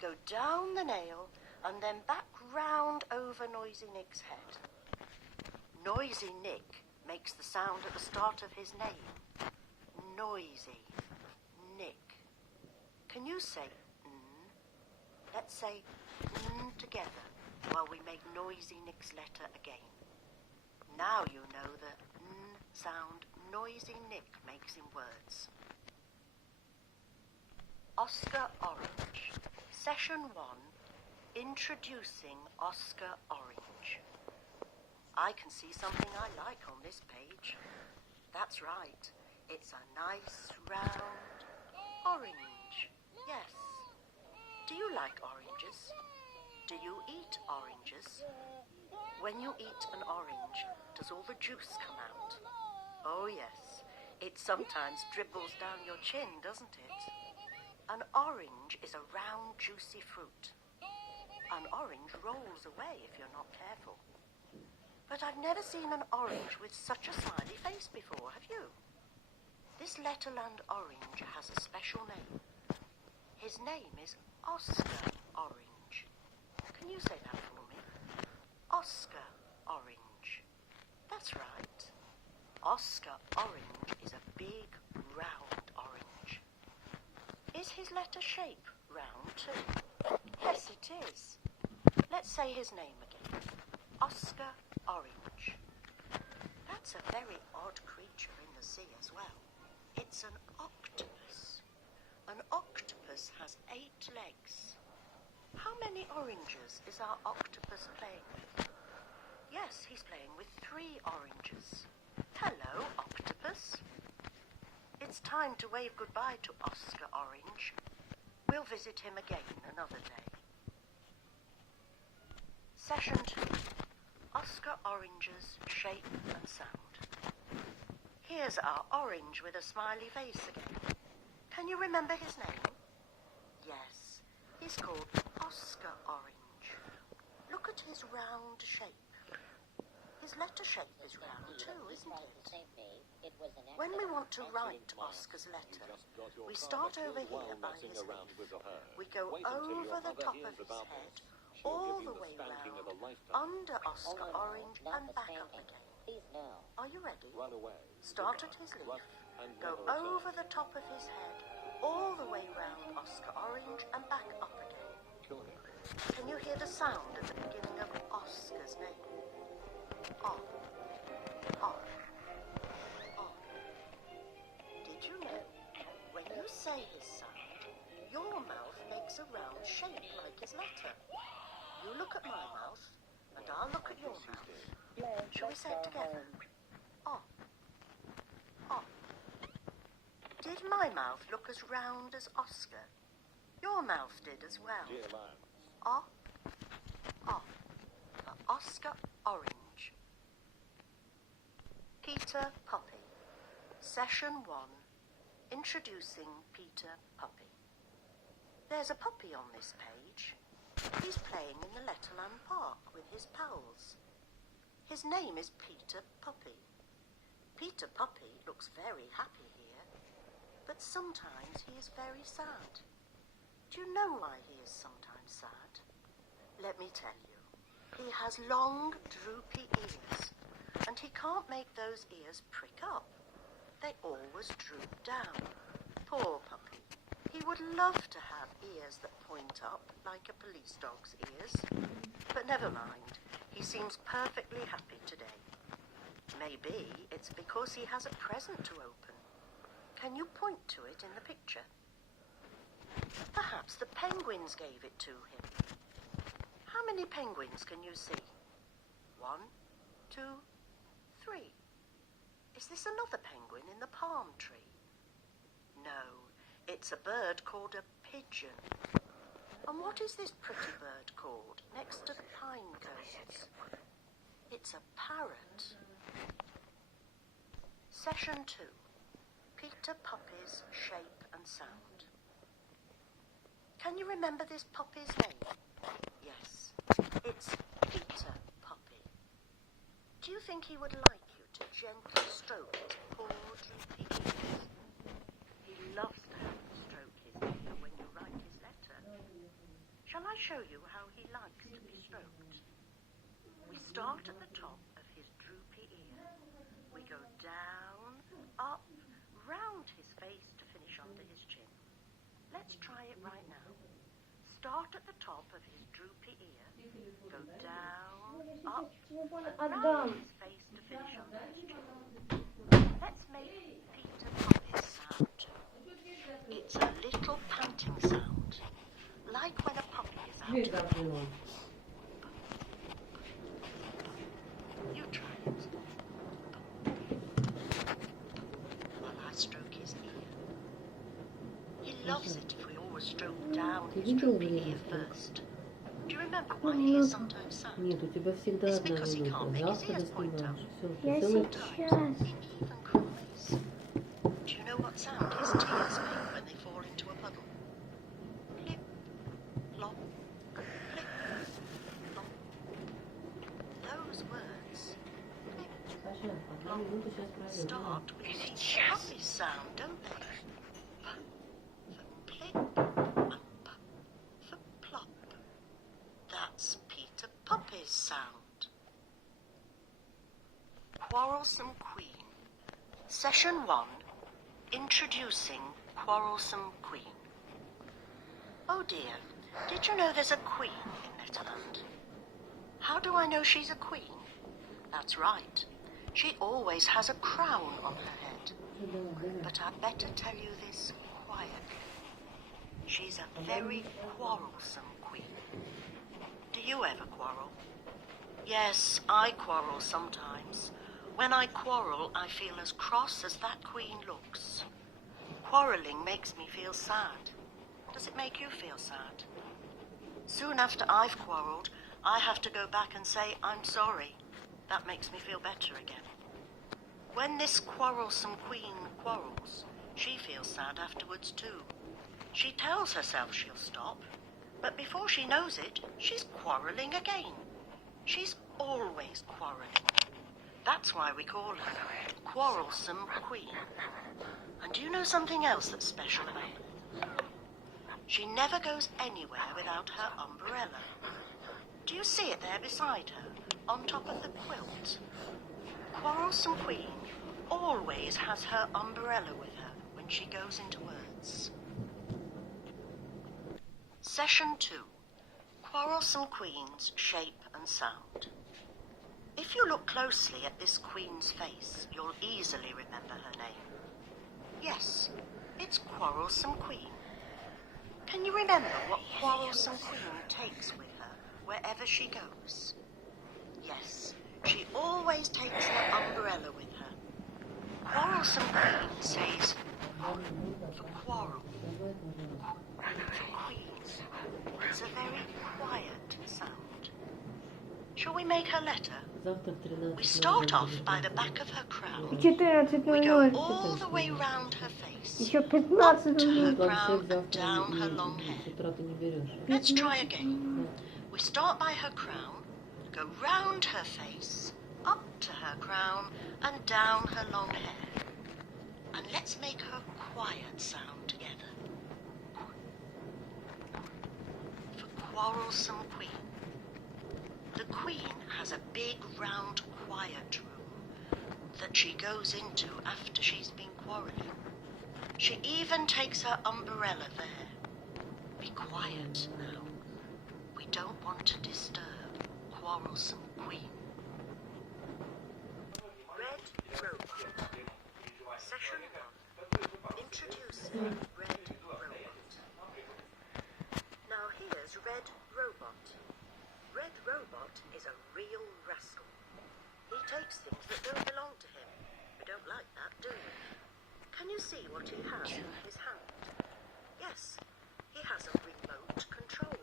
go down the nail, and then back round over Noisy Nick's head. Noisy Nick makes the sound at the start of his name. Noisy Nick. Can you say N? Let's say N together while we make Noisy Nick's letter again. Now you know the N sound Noisy Nick makes in words. Oscar Orange. Session 1. Introducing Oscar Orange. I can see something I like on this page. That's right. It's a nice round orange. Yes. Do you like oranges? Do you eat oranges? When you eat an orange, does all the juice come out? Oh yes. It sometimes dribbles down your chin, doesn't it? An orange is a round, juicy fruit. An orange rolls away if you're not careful. But I've never seen an orange with such a smiley face before, have you? This Letterland orange has a special name. His name is Oscar Orange. Can you say that for me? Oscar Orange. That's right. Oscar Orange is a big, round orange. Is his letter shape round too? Yes, it is. Let's say his name again. Oscar Orange. That's a very odd creature in the sea as well. It's an octopus. An octopus has 8 legs. How many oranges is our octopus playing with? Yes, he's playing with 3 oranges. Hello, octopus. It's time to wave goodbye to Oscar Orange. We'll visit him again another day. Session 2. Oscar Orange's Shape and Sound. Here's our orange with a smiley face again. Can you remember his name? Yes, He's called Oscar Orange. Look at his round shape. His letter shape is round too, isn't it? When we want to write Oscar's letter, we start over here by his leaf. We go over the top of his head, all the way round, under Oscar Orange and back up again. Are you ready? Start at his leaf, go over the top of his head, all the way round Oscar Orange and back up again. Can you hear the sound at the beginning of Oscar's name? On. On. On. Did you know, when you say his sound, your mouth makes a round shape like his letter? You look at my mouth, and I'll look at your mouth. Shall we say it together? On. On. Did my mouth look as round as Oscar? Your mouth did as well. On. On. For Oscar Orange. Peter Puppy. Session 1. Introducing Peter Puppy. There's a puppy on this page. He's playing in the Letterland park with his pals. His name is Peter Puppy. Peter Puppy looks very happy here, but sometimes he is very sad. Do you know why he is sometimes sad? Let me tell you. He has long, droopy ears, and he can't make those ears prick up. They always droop down. Poor puppy. He would love to have ears that point up like a police dog's ears. But never mind. He seems perfectly happy today. Maybe it's because he has a present to open. Can you point to it in the picture? Perhaps the penguins gave it to him. How many penguins can you see? 1, 2, 3. Is this another penguin in the palm tree? No, it's a bird called a pigeon. And what is this pretty bird called next to the pine cones? It's a parrot. Session 2. Peter Puppy's shape and sound. Can you remember this puppy's name? Yes, it's Peter Puppy. Do you think he would like you to gently stroke his poor droopy ears? He loves to have you stroke his ear when you write his letter. Shall I show you how he likes to be stroked? We start at the top of his droopy ear. We go down, up, round his face to finish under his chin. Let's try it right now. Start at the top of his droopy ear, go down, up, round his face to finish under his chin. Let's make Peter Puppy's sound too. It's a little panting sound, like when a puppy is out. You try it. While I stroke his ear. He loves it if we always stroke down his droopy ear first. Do you remember why he is sometimes sad? Нет, у тебя всегда It's одна because he can't минута. make his Завтра ears point снимаешь. out. Все, Yes, ты it Sometimes does. he even cries. Do you know what sound his tears make when they fall into a puddle? Plip, plop, plip, plop. Those words, plip, Саша, одна минута сейчас пройдет. start with Peter Puppy's sound, don't they? P for plip and p for plop. That's Peter Puppy's sound. Quarrelsome Queen. Session 1. Introducing Quarrelsome Queen. Oh dear, did you know there's a queen in Letterland? How do I know she's a queen? That's right. She always has a crown on her head. But I'd better tell you this quietly. She's a very quarrelsome queen. Do you ever quarrel? Yes, I quarrel sometimes. When I quarrel, I feel as cross as that queen looks. Quarreling makes me feel sad. Does it make you feel sad? Soon after I've quarrelled, I have to go back and say, I'm sorry. That makes me feel better again. When this quarrelsome queen quarrels, she feels sad afterwards too. She tells herself she'll stop, But before she knows it, she's quarrelling again. She's always quarrelling. That's why we call her Quarrelsome Queen. And do you know something else that's special about her? She never goes anywhere without her umbrella. Do you see it there beside her, on top of the quilt? Quarrelsome Queen always has her umbrella with her when she goes into words. Session 2. Quarrelsome Queen's Shape and Sound. If you look closely at this queen's face, you'll easily remember her name. Yes, it's Quarrelsome Queen. Can you remember what Quarrelsome Queen takes with her wherever she goes? Yes, she always takes her umbrella with her. Quarrelsome Queen says, for quarrel, for queens. It's a very quiet sound. Shall we make her letter? We start off by the back of her crown. We go all the way round her face, up to her crown and down her long hair. Let's try again. We start by her crown, go round her face, up to her crown and down her long hair. And let's make her quiet sound together. For Quarrelsome Queen. The Queen has a big, round, quiet room that she goes into after she's been quarrelling. She even takes her umbrella there. Be quiet now. We don't want to disturb Quarrelsome Queen. Red Robot. Session 1. Introducing Red Robot. Now here's Red Robot. Red Robot is a real rascal. He takes things that don't belong to him. You don't like that, do you? Can you see what he has in his hand? Yes, he has a remote control.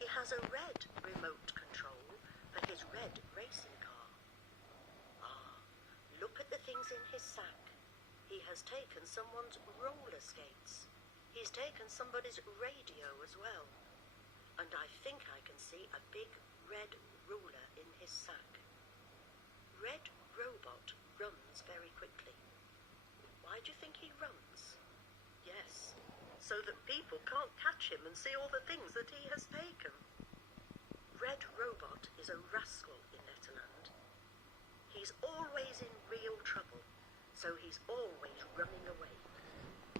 He has a red remote control for his red racing car. Ah, look at the things in his sack. He has taken someone's roller skates. He's taken somebody's radio as well. And I think I can see a big red ruler in his sack. Red Robot runs very quickly. Why do you think he runs? Yes, so that people can't catch him and see all the things that he has taken. Red Robot is a rascal in Letterland. He's always in real trouble, so he's always running away.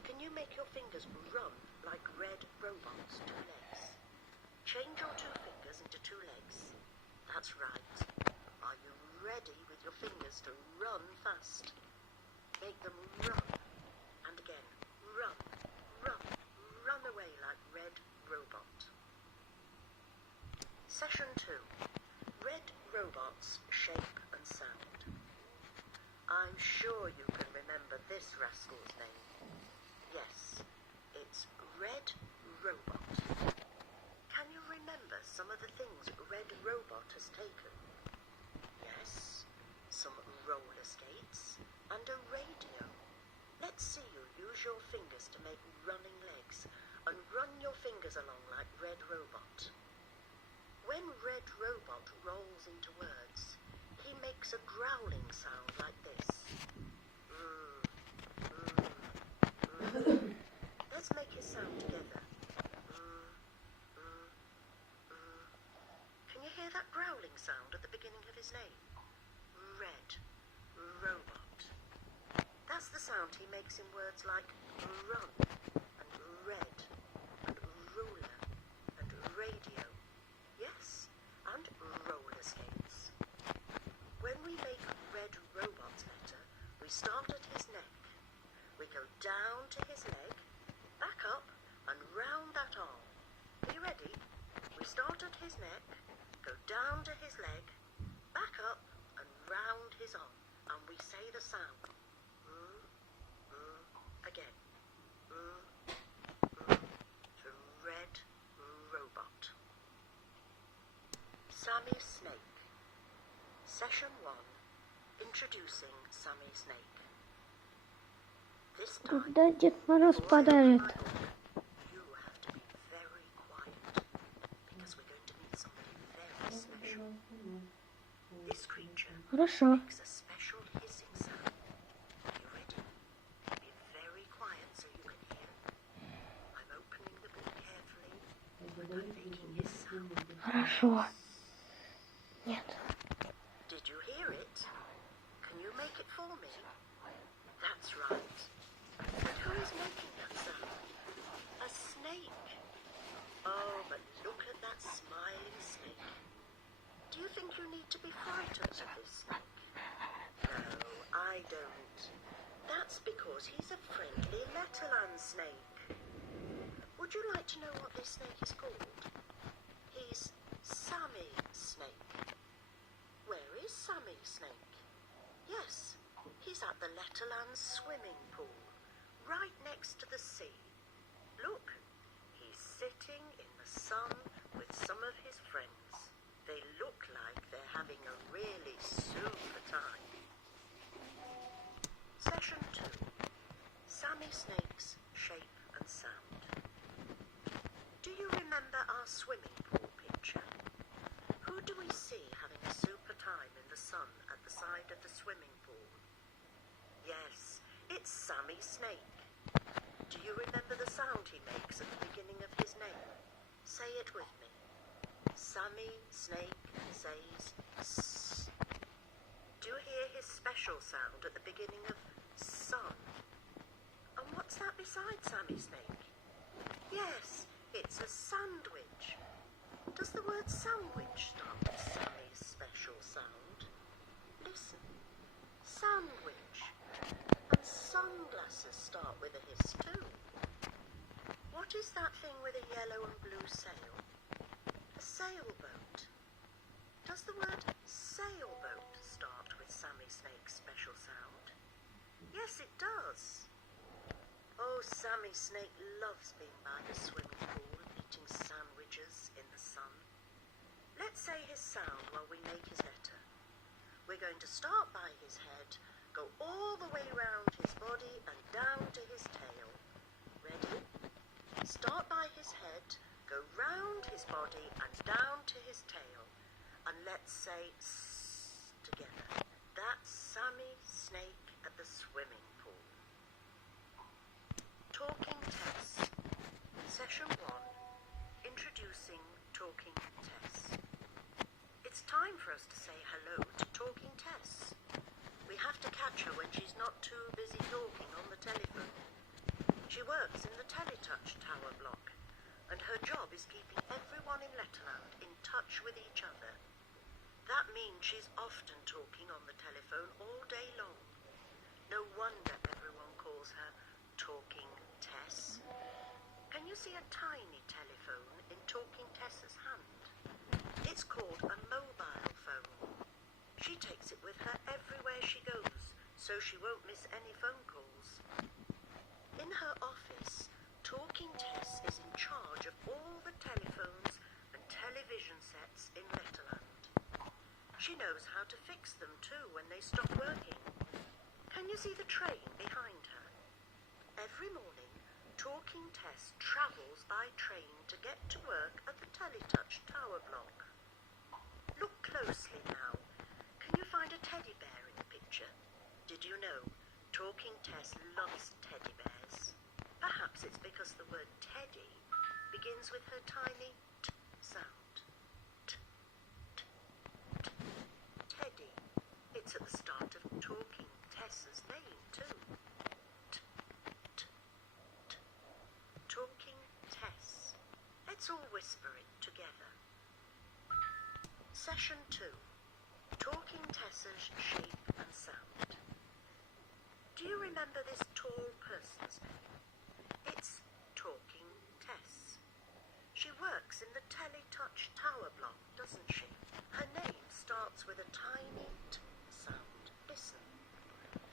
Can you make your fingers run like Red Robot's 2 legs? Change your 2 fingers into 2 legs. That's right. Are you ready with your fingers to run fast? Make them run. And again, run, run, run away like Red Robot. Session 2. Red Robot's Shape and Sound. I'm sure you can remember this rascal's name. Yes, it's Red Robot. Can you remember some of the things Red Robot has taken? Yes, some roller skates and a radio. Let's see you use your fingers to make running legs and run your fingers along like Red Robot. When Red Robot rolls into words, he makes a growling sound like this. Let's make his sound together. Can you hear that growling sound at the beginning of his name? Red Robot. That's the sound he makes in words like run and red and ruler and radio. Yes, and roller skates. When we make Red Robot's letter, we start at his neck. We go down to his leg, back up and round that arm. Are you ready? We start at his neck, go down to his leg, back up and round his arm, and we say the sound. Again. To Red Robot. Sammy Snake. Session 1. Introducing Sammy Snake. This time, Когда Дед Мороз подарит? you have to be very quiet. This creature Хорошо. makes a special hissing sound. Are you ready? Be very quiet so you can hear. I'm opening the book carefully. I'm making his sound. Хорошо. Нет. Did you hear it? Can you make it for me? That's right. But who is making that sound? A snake. Oh, but look at that smiling snake. Do you think you need to be frightened of this snake? No, I don't. That's because he's a friendly Letterland snake. Would you like to know what this snake is called? He's Sammy Snake. Where is Sammy Snake? Yes, he's at the Letterland swimming pool, right next to the sea. Look, he's sitting in the sun with some of his friends. They look like they're having a really super time. Session 2. Sammy Snake's Shape and Sound. Do you remember our swimming pool picture? Who do we see having a super time in the sun at the side of the swimming pool? Yes, it's Sammy Snake. Do you remember the sound he makes at the beginning of his name? Say it with me. Sammy Snake says S. Do you hear his special sound at the beginning of sun? And what's that beside Sammy Snake? Yes, it's a sandwich. Does the word sandwich start with Sammy's special sound? Listen. Sandwich. And sunglasses start with a hiss too. What is that thing with a yellow and blue sail? A sailboat. Does the word sailboat start with Sammy Snake's special sound? Yes, it does. Oh, Sammy Snake loves being by the swimming pool, eating sandwiches in the sun. Let's say his sound while we make his letter. We're going to start by his head, go all the way round his body and down to his tail. Ready? Start by his head, go round his body and down to his tail. And let's say S together. That's Sammy Snake at the swimming pool. Talking Tess. Session 1. Introducing Talking Tess. It's time for us to say hello to Talking Tess. We have to catch her when she's not too busy talking on the telephone. She works in the Teletouch tower block, and her job is keeping everyone in Letterland in touch with each other. That means she's often talking on the telephone all day long. No wonder everyone calls her Talking Tess. Can you see a tiny telephone in Talking Tess's hand? It's called a mobile phone. She takes it with her everywhere she goes, so she won't miss any phone calls. In her office, Talking Tess is in charge of all the telephones and television sets in Letterland. She knows how to fix them too when they stop working. Can you see the train behind her? Every morning, Talking Tess travels by train to get to work at the Teletouch tower block. Look closely now. Can you find a teddy bear in the picture? Did you know Talking Tess loves teddy bears? Perhaps it's because the word teddy begins with her tiny T sound. T, t, t. Teddy. It's at the start of Talking Tess's name too. T, t, t. Talking Tess. Let's all whisper it together. Session 2. Talking Tess's Shape and Sound. Do you remember this tall person's name? It's Talking Tess. She works in the Teletouch tower block, doesn't she? Her name starts with a tiny T sound. Listen.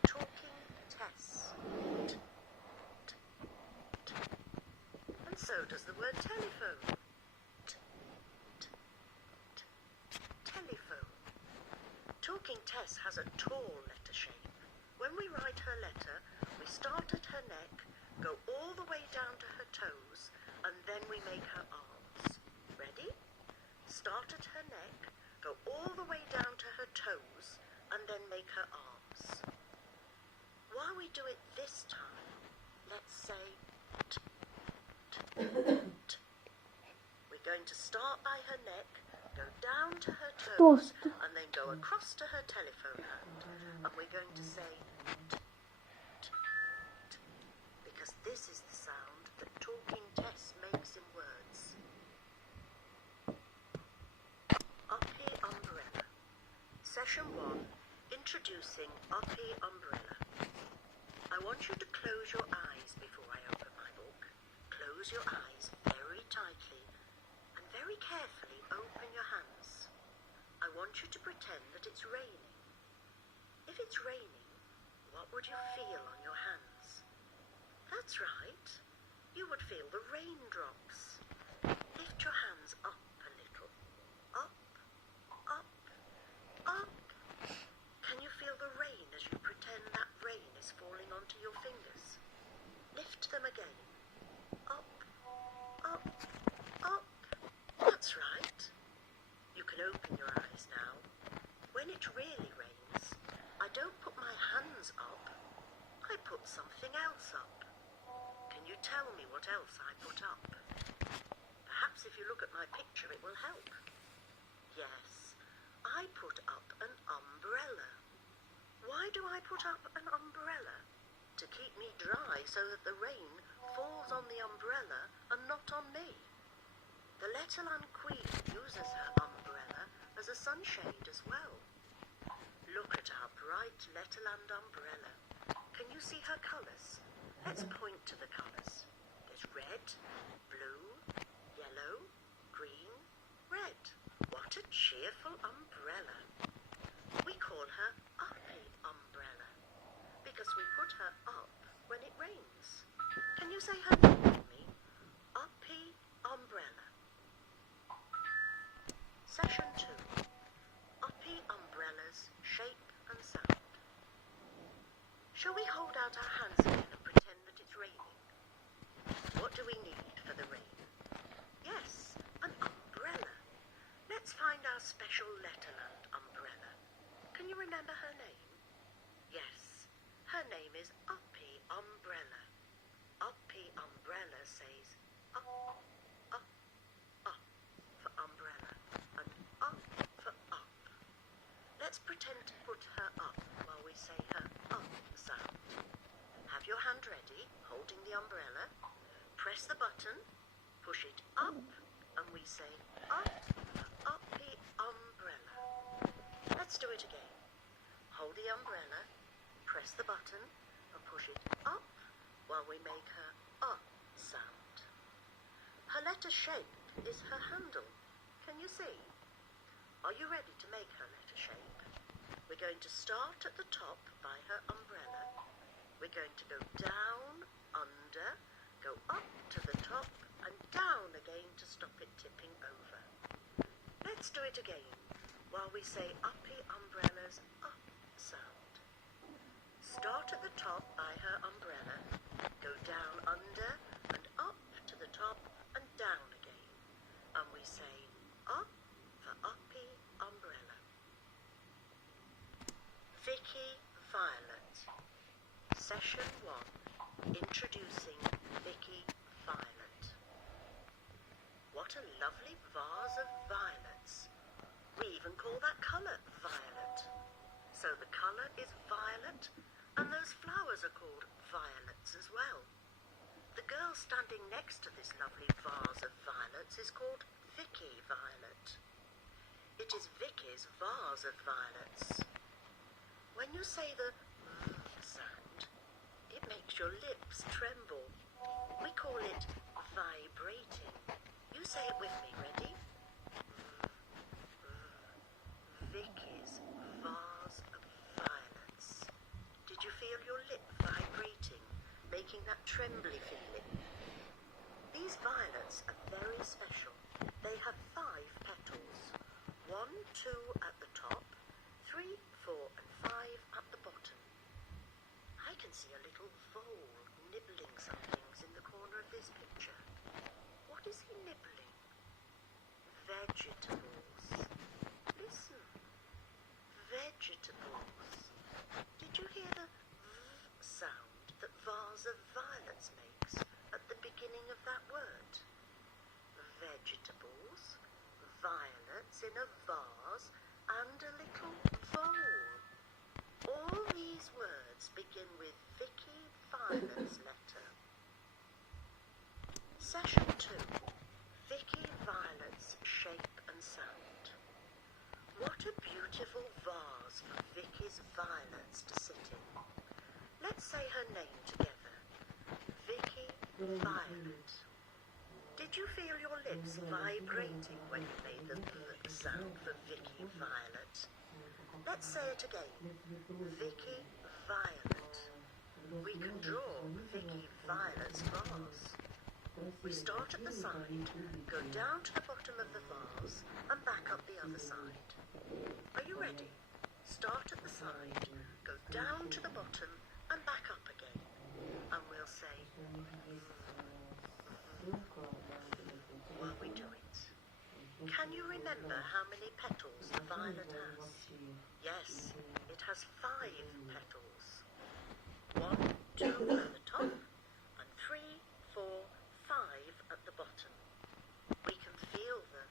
Talking Tess. T, t, t. And so does the word telephone. T, t, t. Telephone. Talking Tess has a tall letter shape. When we write her letter, we start at her neck, go all the way down to her toes, and then we make her arms. Ready? Start at her neck, go then make her arms. While we do it this time, let's say t, t, t. We're going to start by her neck, go down to her toes, and then go across to her telephone hand. And we're going to say t, t, t, because this is the sound that talking Tess makes in words. Uppy umbrella. Session 1, introducing uppy umbrella. I want you to close your eyes before I open my book. Close your eyes very tightly and very carefully open your hands. I want you to pretend that it's raining. If it's raining, what would you feel on your hands? That's right. You would feel the raindrops. Lift your hands up a little. Up, up, up. Can you feel the rain as you pretend that rain is falling onto your fingers? Lift them again. Up, up, up. That's right. You can open your eyes now. When it really rains, I don't put my hands up. I put something else up. Can you tell me what else I put up? Perhaps if you look at my picture it will help. Yes, I put up an umbrella. Why do I put up an umbrella? To keep me dry so that the rain falls on the umbrella and not on me. The Letterland Queen uses her umbrella as a sunshade as well. Look at our bright Letterland umbrella. Can you see her colours? Let's point to the colours. There's red, blue, yellow, green, red. What a cheerful umbrella. We call her Uppy umbrella because we put her up when it rains. Can you say her name with me? Uppy umbrella. Session 2. Uppy umbrellas, shape and sound. Shall we hold out our hands again and pretend that it's raining? What do we need for the rain? Yes, an umbrella. Let's find our special Letterland umbrella. Can you remember her name? Yes, her name is Uppy umbrella. Uppy umbrella says up, up, up for umbrella and up for up. Let's pretend to put her up while we say her up sound. Have your hand ready, holding the umbrella. Press the button, push it up, and we say up for uppy umbrella. Let's do it again. Hold the umbrella, press the button, and push it up while we make her up sound. Her letter shape is her handle. Can you see? Are you ready to make her letter shape? We're going to start at the top by her umbrella. We're going to go down, under, go up to the top, and down again to stop it tipping over. Let's do it again while we say uppy umbrella's up sound. Start at the top by her umbrella, go down under and up to the top and down again, and we say up for uppy umbrella. Vicky Violet. Session 1. Introducing Vicky Violet. What a lovely vase of violets. We even call that colour violet. So the colour is violet, and those flowers are called violets as well. The girl standing next to this lovely vase of violets is called Vicky Violet. It is Vicky's vase of violets. When you say the sound, it makes your lips tremble. We call it vibrating. You say it with me, ready? Vicky's vase of violets. Did you feel your lip vibrating, making that trembly feeling? These violets are very special. They have 5 petals. 1, 2 at the top, 3, 4 and 5 at the bottom. I can see a little vole nibbling some things in the corner of this picture. What is he nibbling? Vegetables. Listen. Vegetables. vase and a little vole. All these words begin with Vicky Violet's letter. Session 2. Vicky Violet's shape and sound. What a beautiful vase for Vicky's violets to sit in. Let's say her name together. Vicky Violet. Did you feel your lips vibrating when you made the sound for Vicky Violet? Let's say it again. Vicky Violet. We can draw Vicky Violet's vase. We start at the side, go down to the bottom of the vase and back up the other side. Are you ready? Start at the side, go down to the bottom and back up again. And we'll say while we do it. Can you remember how many petals the violet has? Yes, it has 5 petals. 1, 2 at the top, and 3, 4, 5 at the bottom. We can feel the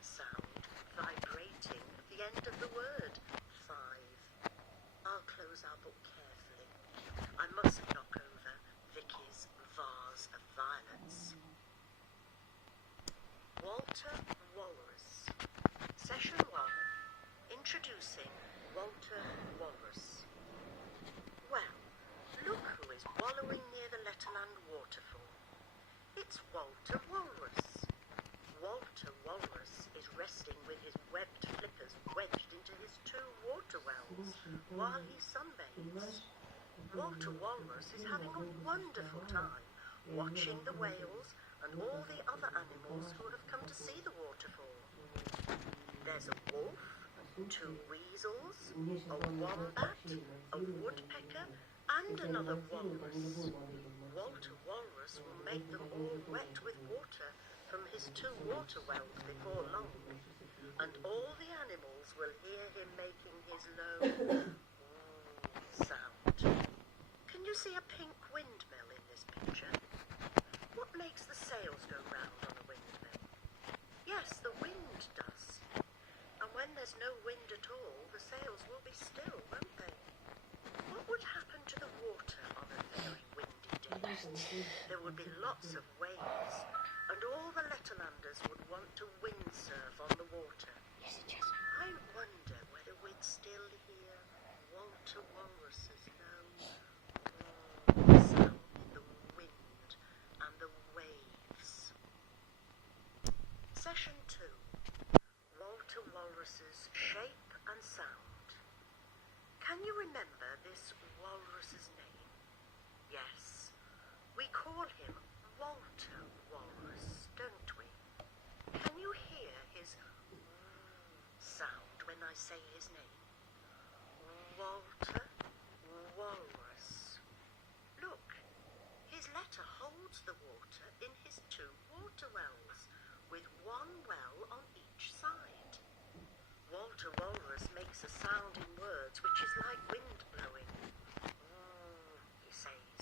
sound vibrating at the end of the word 5. I'll close our book carefully. I mustn't knock over Vicky's vase of violets. Walter Walrus. Session 1. Introducing Walter Walrus. Well, look who is wallowing near the Letterland waterfall. It's Walter Walrus. Walter Walrus is resting with his webbed flippers wedged into his 2 water wells while he sunbathes. Walter Walrus is having a wonderful time watching the whales and all the other animals who have come to see the waterfall. There's a wolf, 2 weasels, a wombat, a woodpecker, and another walrus. Walter Walrus will make them all wet with water from his 2 water wells before long, and all the animals will hear him making his low sound. Can you see a pink windmill in this picture? What makes the sails go round on a windmill? Yes, the wind does. And when there's no wind at all, the sails will be still, won't they? What would happen to the water on a very windy day? There would be lots of waves, and all the Letterlanders would want to windsurf on the water. I wonder whether we'd still hear Walter Walrus's low sound in the wind and the waves. Session 2. Walter Walrus's shape and sound. Can you remember this walrus's name? Yes, we call him Walter Walrus, don't we? Can you hear his sound when I say his name? Walter Walrus. Look, his letter holds the water in his 2 water wells, with 1 well on each side. Walter Walrus makes a sound in words which is like wind blowing. He says.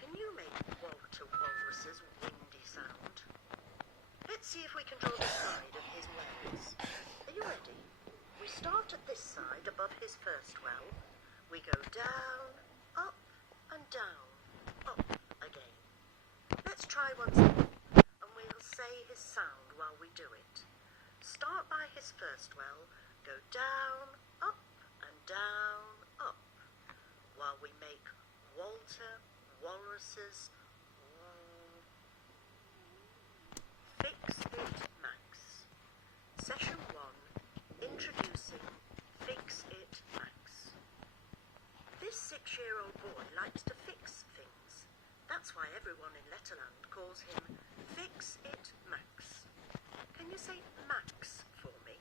Can you make Walter Walrus's windy sound? Let's see if we can draw the side of his wells. Are you ready? We start at this side above his first well. We go down, up, and down, up again. Let's try once more, and we'll say his sound while we do it. Start by his first well, go down, up, and down, up, while we make Walter Walrus's Fix It Max. Session 1. Introducing Fix It Max. This 6-year-old boy likes to fix things. That's why everyone in Letterland calls him Fix It Max. Can you say Max for me?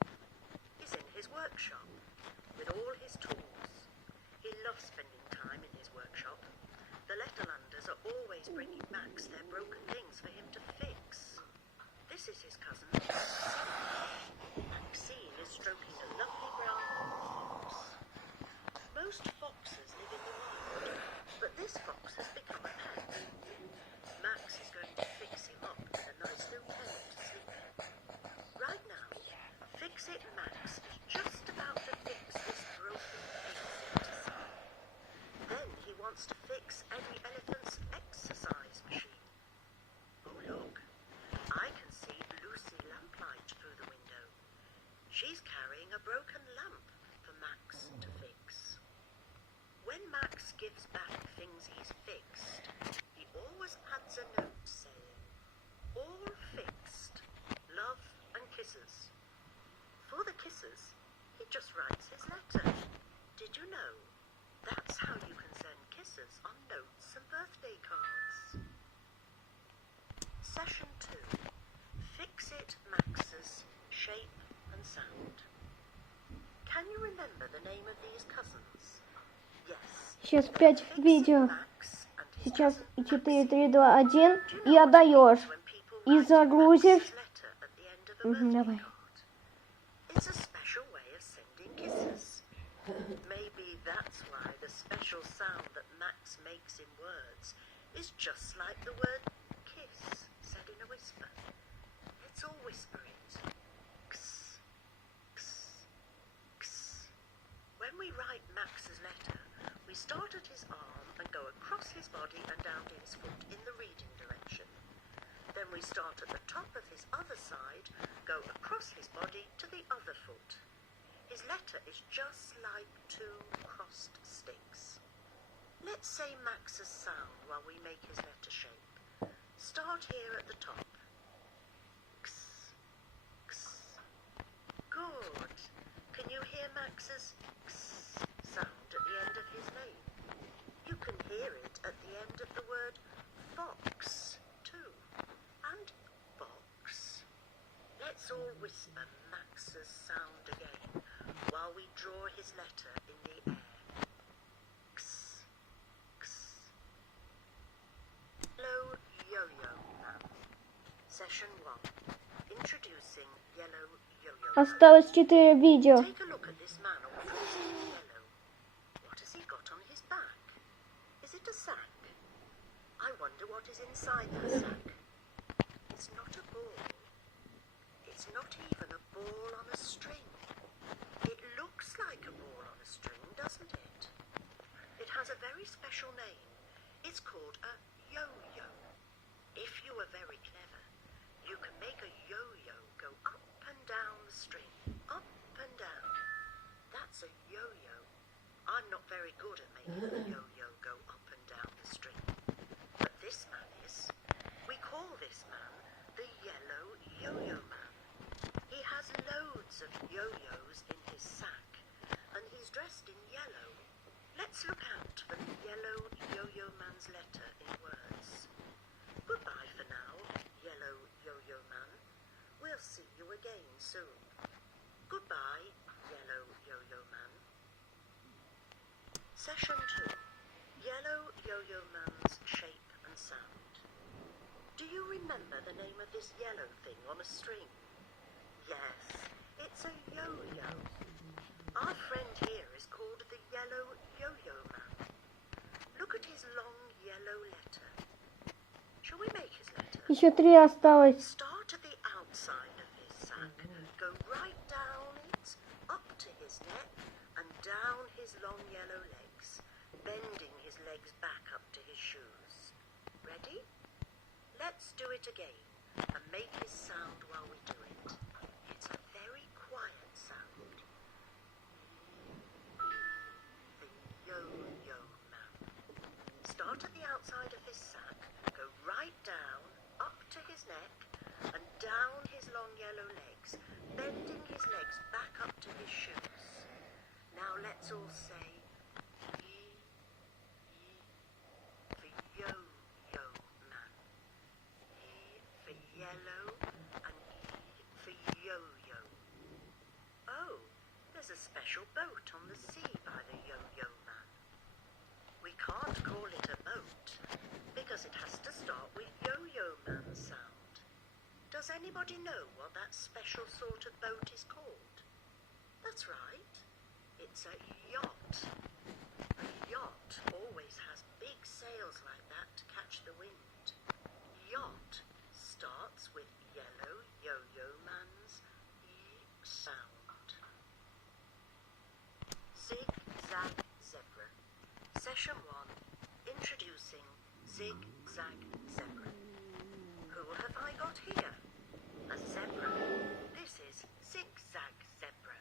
He's in his workshop with all his tools. He loves spending time in his workshop. The Letterlanders are always bringing Max their broken things for him to fix. This is his cousin, Maxine. Maxine is stroking a lovely brown fox. Most foxes live in the wild, but this fox has become a pet. Max is going to fix him up with a nice gives back things he's fixed, he always adds a note saying, all fixed, love and kisses. For the kisses, he just writes his letter. Did you know? That's how you can send kisses on notes and birthday cards. Session 2. Fix-It Max's Shape and Sound. Can you remember the name of these cousins? Yes. Сейчас 5 видео. Max and his Сейчас cousin 4, Maxie. 3, 2, 1. Do you И know what it отдаешь. means when people И write загрузишь. Max's letter at the end of a birthday Давай. card? It's a special way of sending kisses. Maybe that's why the special sound that Max makes in words is just like the word kiss said in a whisper. Let's all whisper it. Ks, ks, ks. When we write Max's letter, we start at his arm and go across his body and down to his foot in the reading direction. Then we start at the top of his other side, go across his body to the other foot. His letter is just like 2 crossed sticks. Let's say Max's sound while we make his letter shape. Start here at the top. X, x. Good. Can you hear Max's x sound at the end of his name? You can hear it at the end of the word fox too. And box. Let's all whisper Max's sound again while we draw his letter in the air. X, x. Yellow Yo-Yo Man. Session 1. Introducing Yellow Yo-Yo Man. Осталось 4 видео. Take a look at this man all dressed in yellow. What has he got on his back? Is it a sack? I wonder what is inside that sack. It's not a ball. It's not even a ball on a string. It looks like a ball on a string, doesn't it? It has a very special name. It's called a yo-yo. If you are very clever, you can make a yo-yo go up and down the string. Up and down. That's a yo-yo. I'm not very good at making a yo-yo go up and down the string. But this man is. We call this man the Yellow Yo-Yo Man. He has loads of yo-yos in his sack, and he's dressed in yellow. Let's look out for the Yellow Yo-Yo Man's letter in words. Goodbye for now, Yellow Yo-Yo Man. We'll see you again soon. Goodbye, Yellow Yo-Yo Man. Session 2. Yellow Yo-Yo Man's Shape and Sound. Do you remember the name of this yellow thing on a string? Yes, it's a yo-yo. Our friend here is called the Yellow Yo-Yo Man. Look at his long yellow letter. Shall we make his letter? Еще 3 осталось. Start at the outside of his sack, go right down it, up to his neck, and down his long yellow legs, bending his legs back up to his shoes. Ready? Let's do it again, and make his sound while we do it. It's a very quiet sound. The Yo-Yo Man. Start at the outside of his sack, go right down, up to his neck, and down his long yellow legs, bending his legs back up to his shoes. Now let's all say, Ye, for Yo-Yo Man. Ye for yellow, and E for yo-yo. Oh, there's a special boat on the sea by the Yo-Yo Man. We can't call it a boat, because it has to start with Yo-Yo Man's sound. Does anybody know what that special sort of boat is called? That's right. It's a yacht. A yacht always has big sails like that to catch the wind. Yacht starts with Yellow Yo-Yo Man's E sound. Zig-Zag Zebra. Session 1. Introducing Zig-Zag Zebra. Who have I got here? A zebra. This is Zig-Zag Zebra.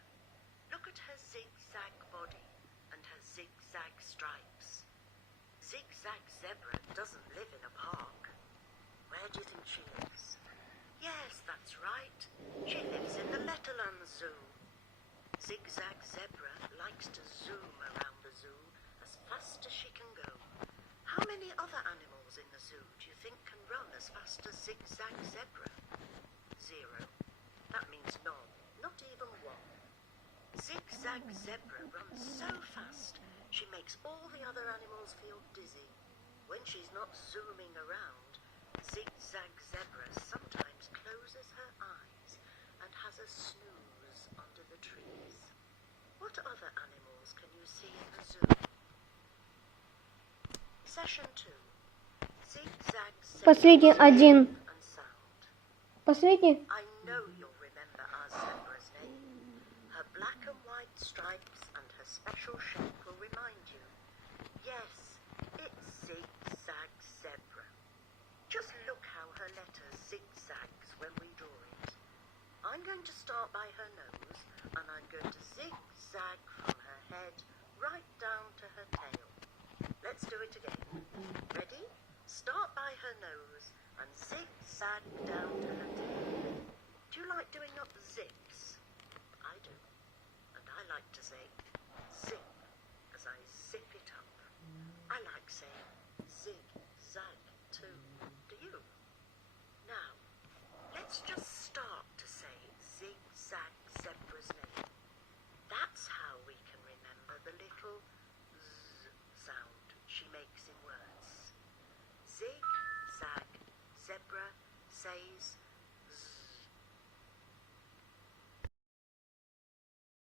Look at her zigzag body and her zigzag stripes. She lives in the Letterland Zoo. Zigzag Zebra likes to zoom around the zoo as fast as she can go. How many other animals in the zoo do you think can run as fast as Zigzag Zebra? 0. That means none, not even one. Zigzag Zebra runs so fast, she makes all the other animals feel dizzy. When she's not zooming around, Zigzag Zebra sometimes closes her eyes and has a snooze under the trees. What other animals can you see in the zoo? Session 2. Zigzag Последний Zebra один. and sound. Последний? I know you'll remember our zebra's name. Her black and white stripes and her special shape will remind you. Yes, it's Zigzag Zebra. Just look how her letter zigzags when we draw it. I'm going to start by her nose, and I'm going to zigzag from her head right down to her tail. Let's do it again. Ready? Start by her nose and zigzag down to her tail. Do you like doing up zips? I do. And I like to say zip as I zip it up. I like saying zig-zag too. Do you? Now, let's just start to say Zigzag Zebra's name. That's how we can remember the little z sound she makes in words. Zigzag Zebra says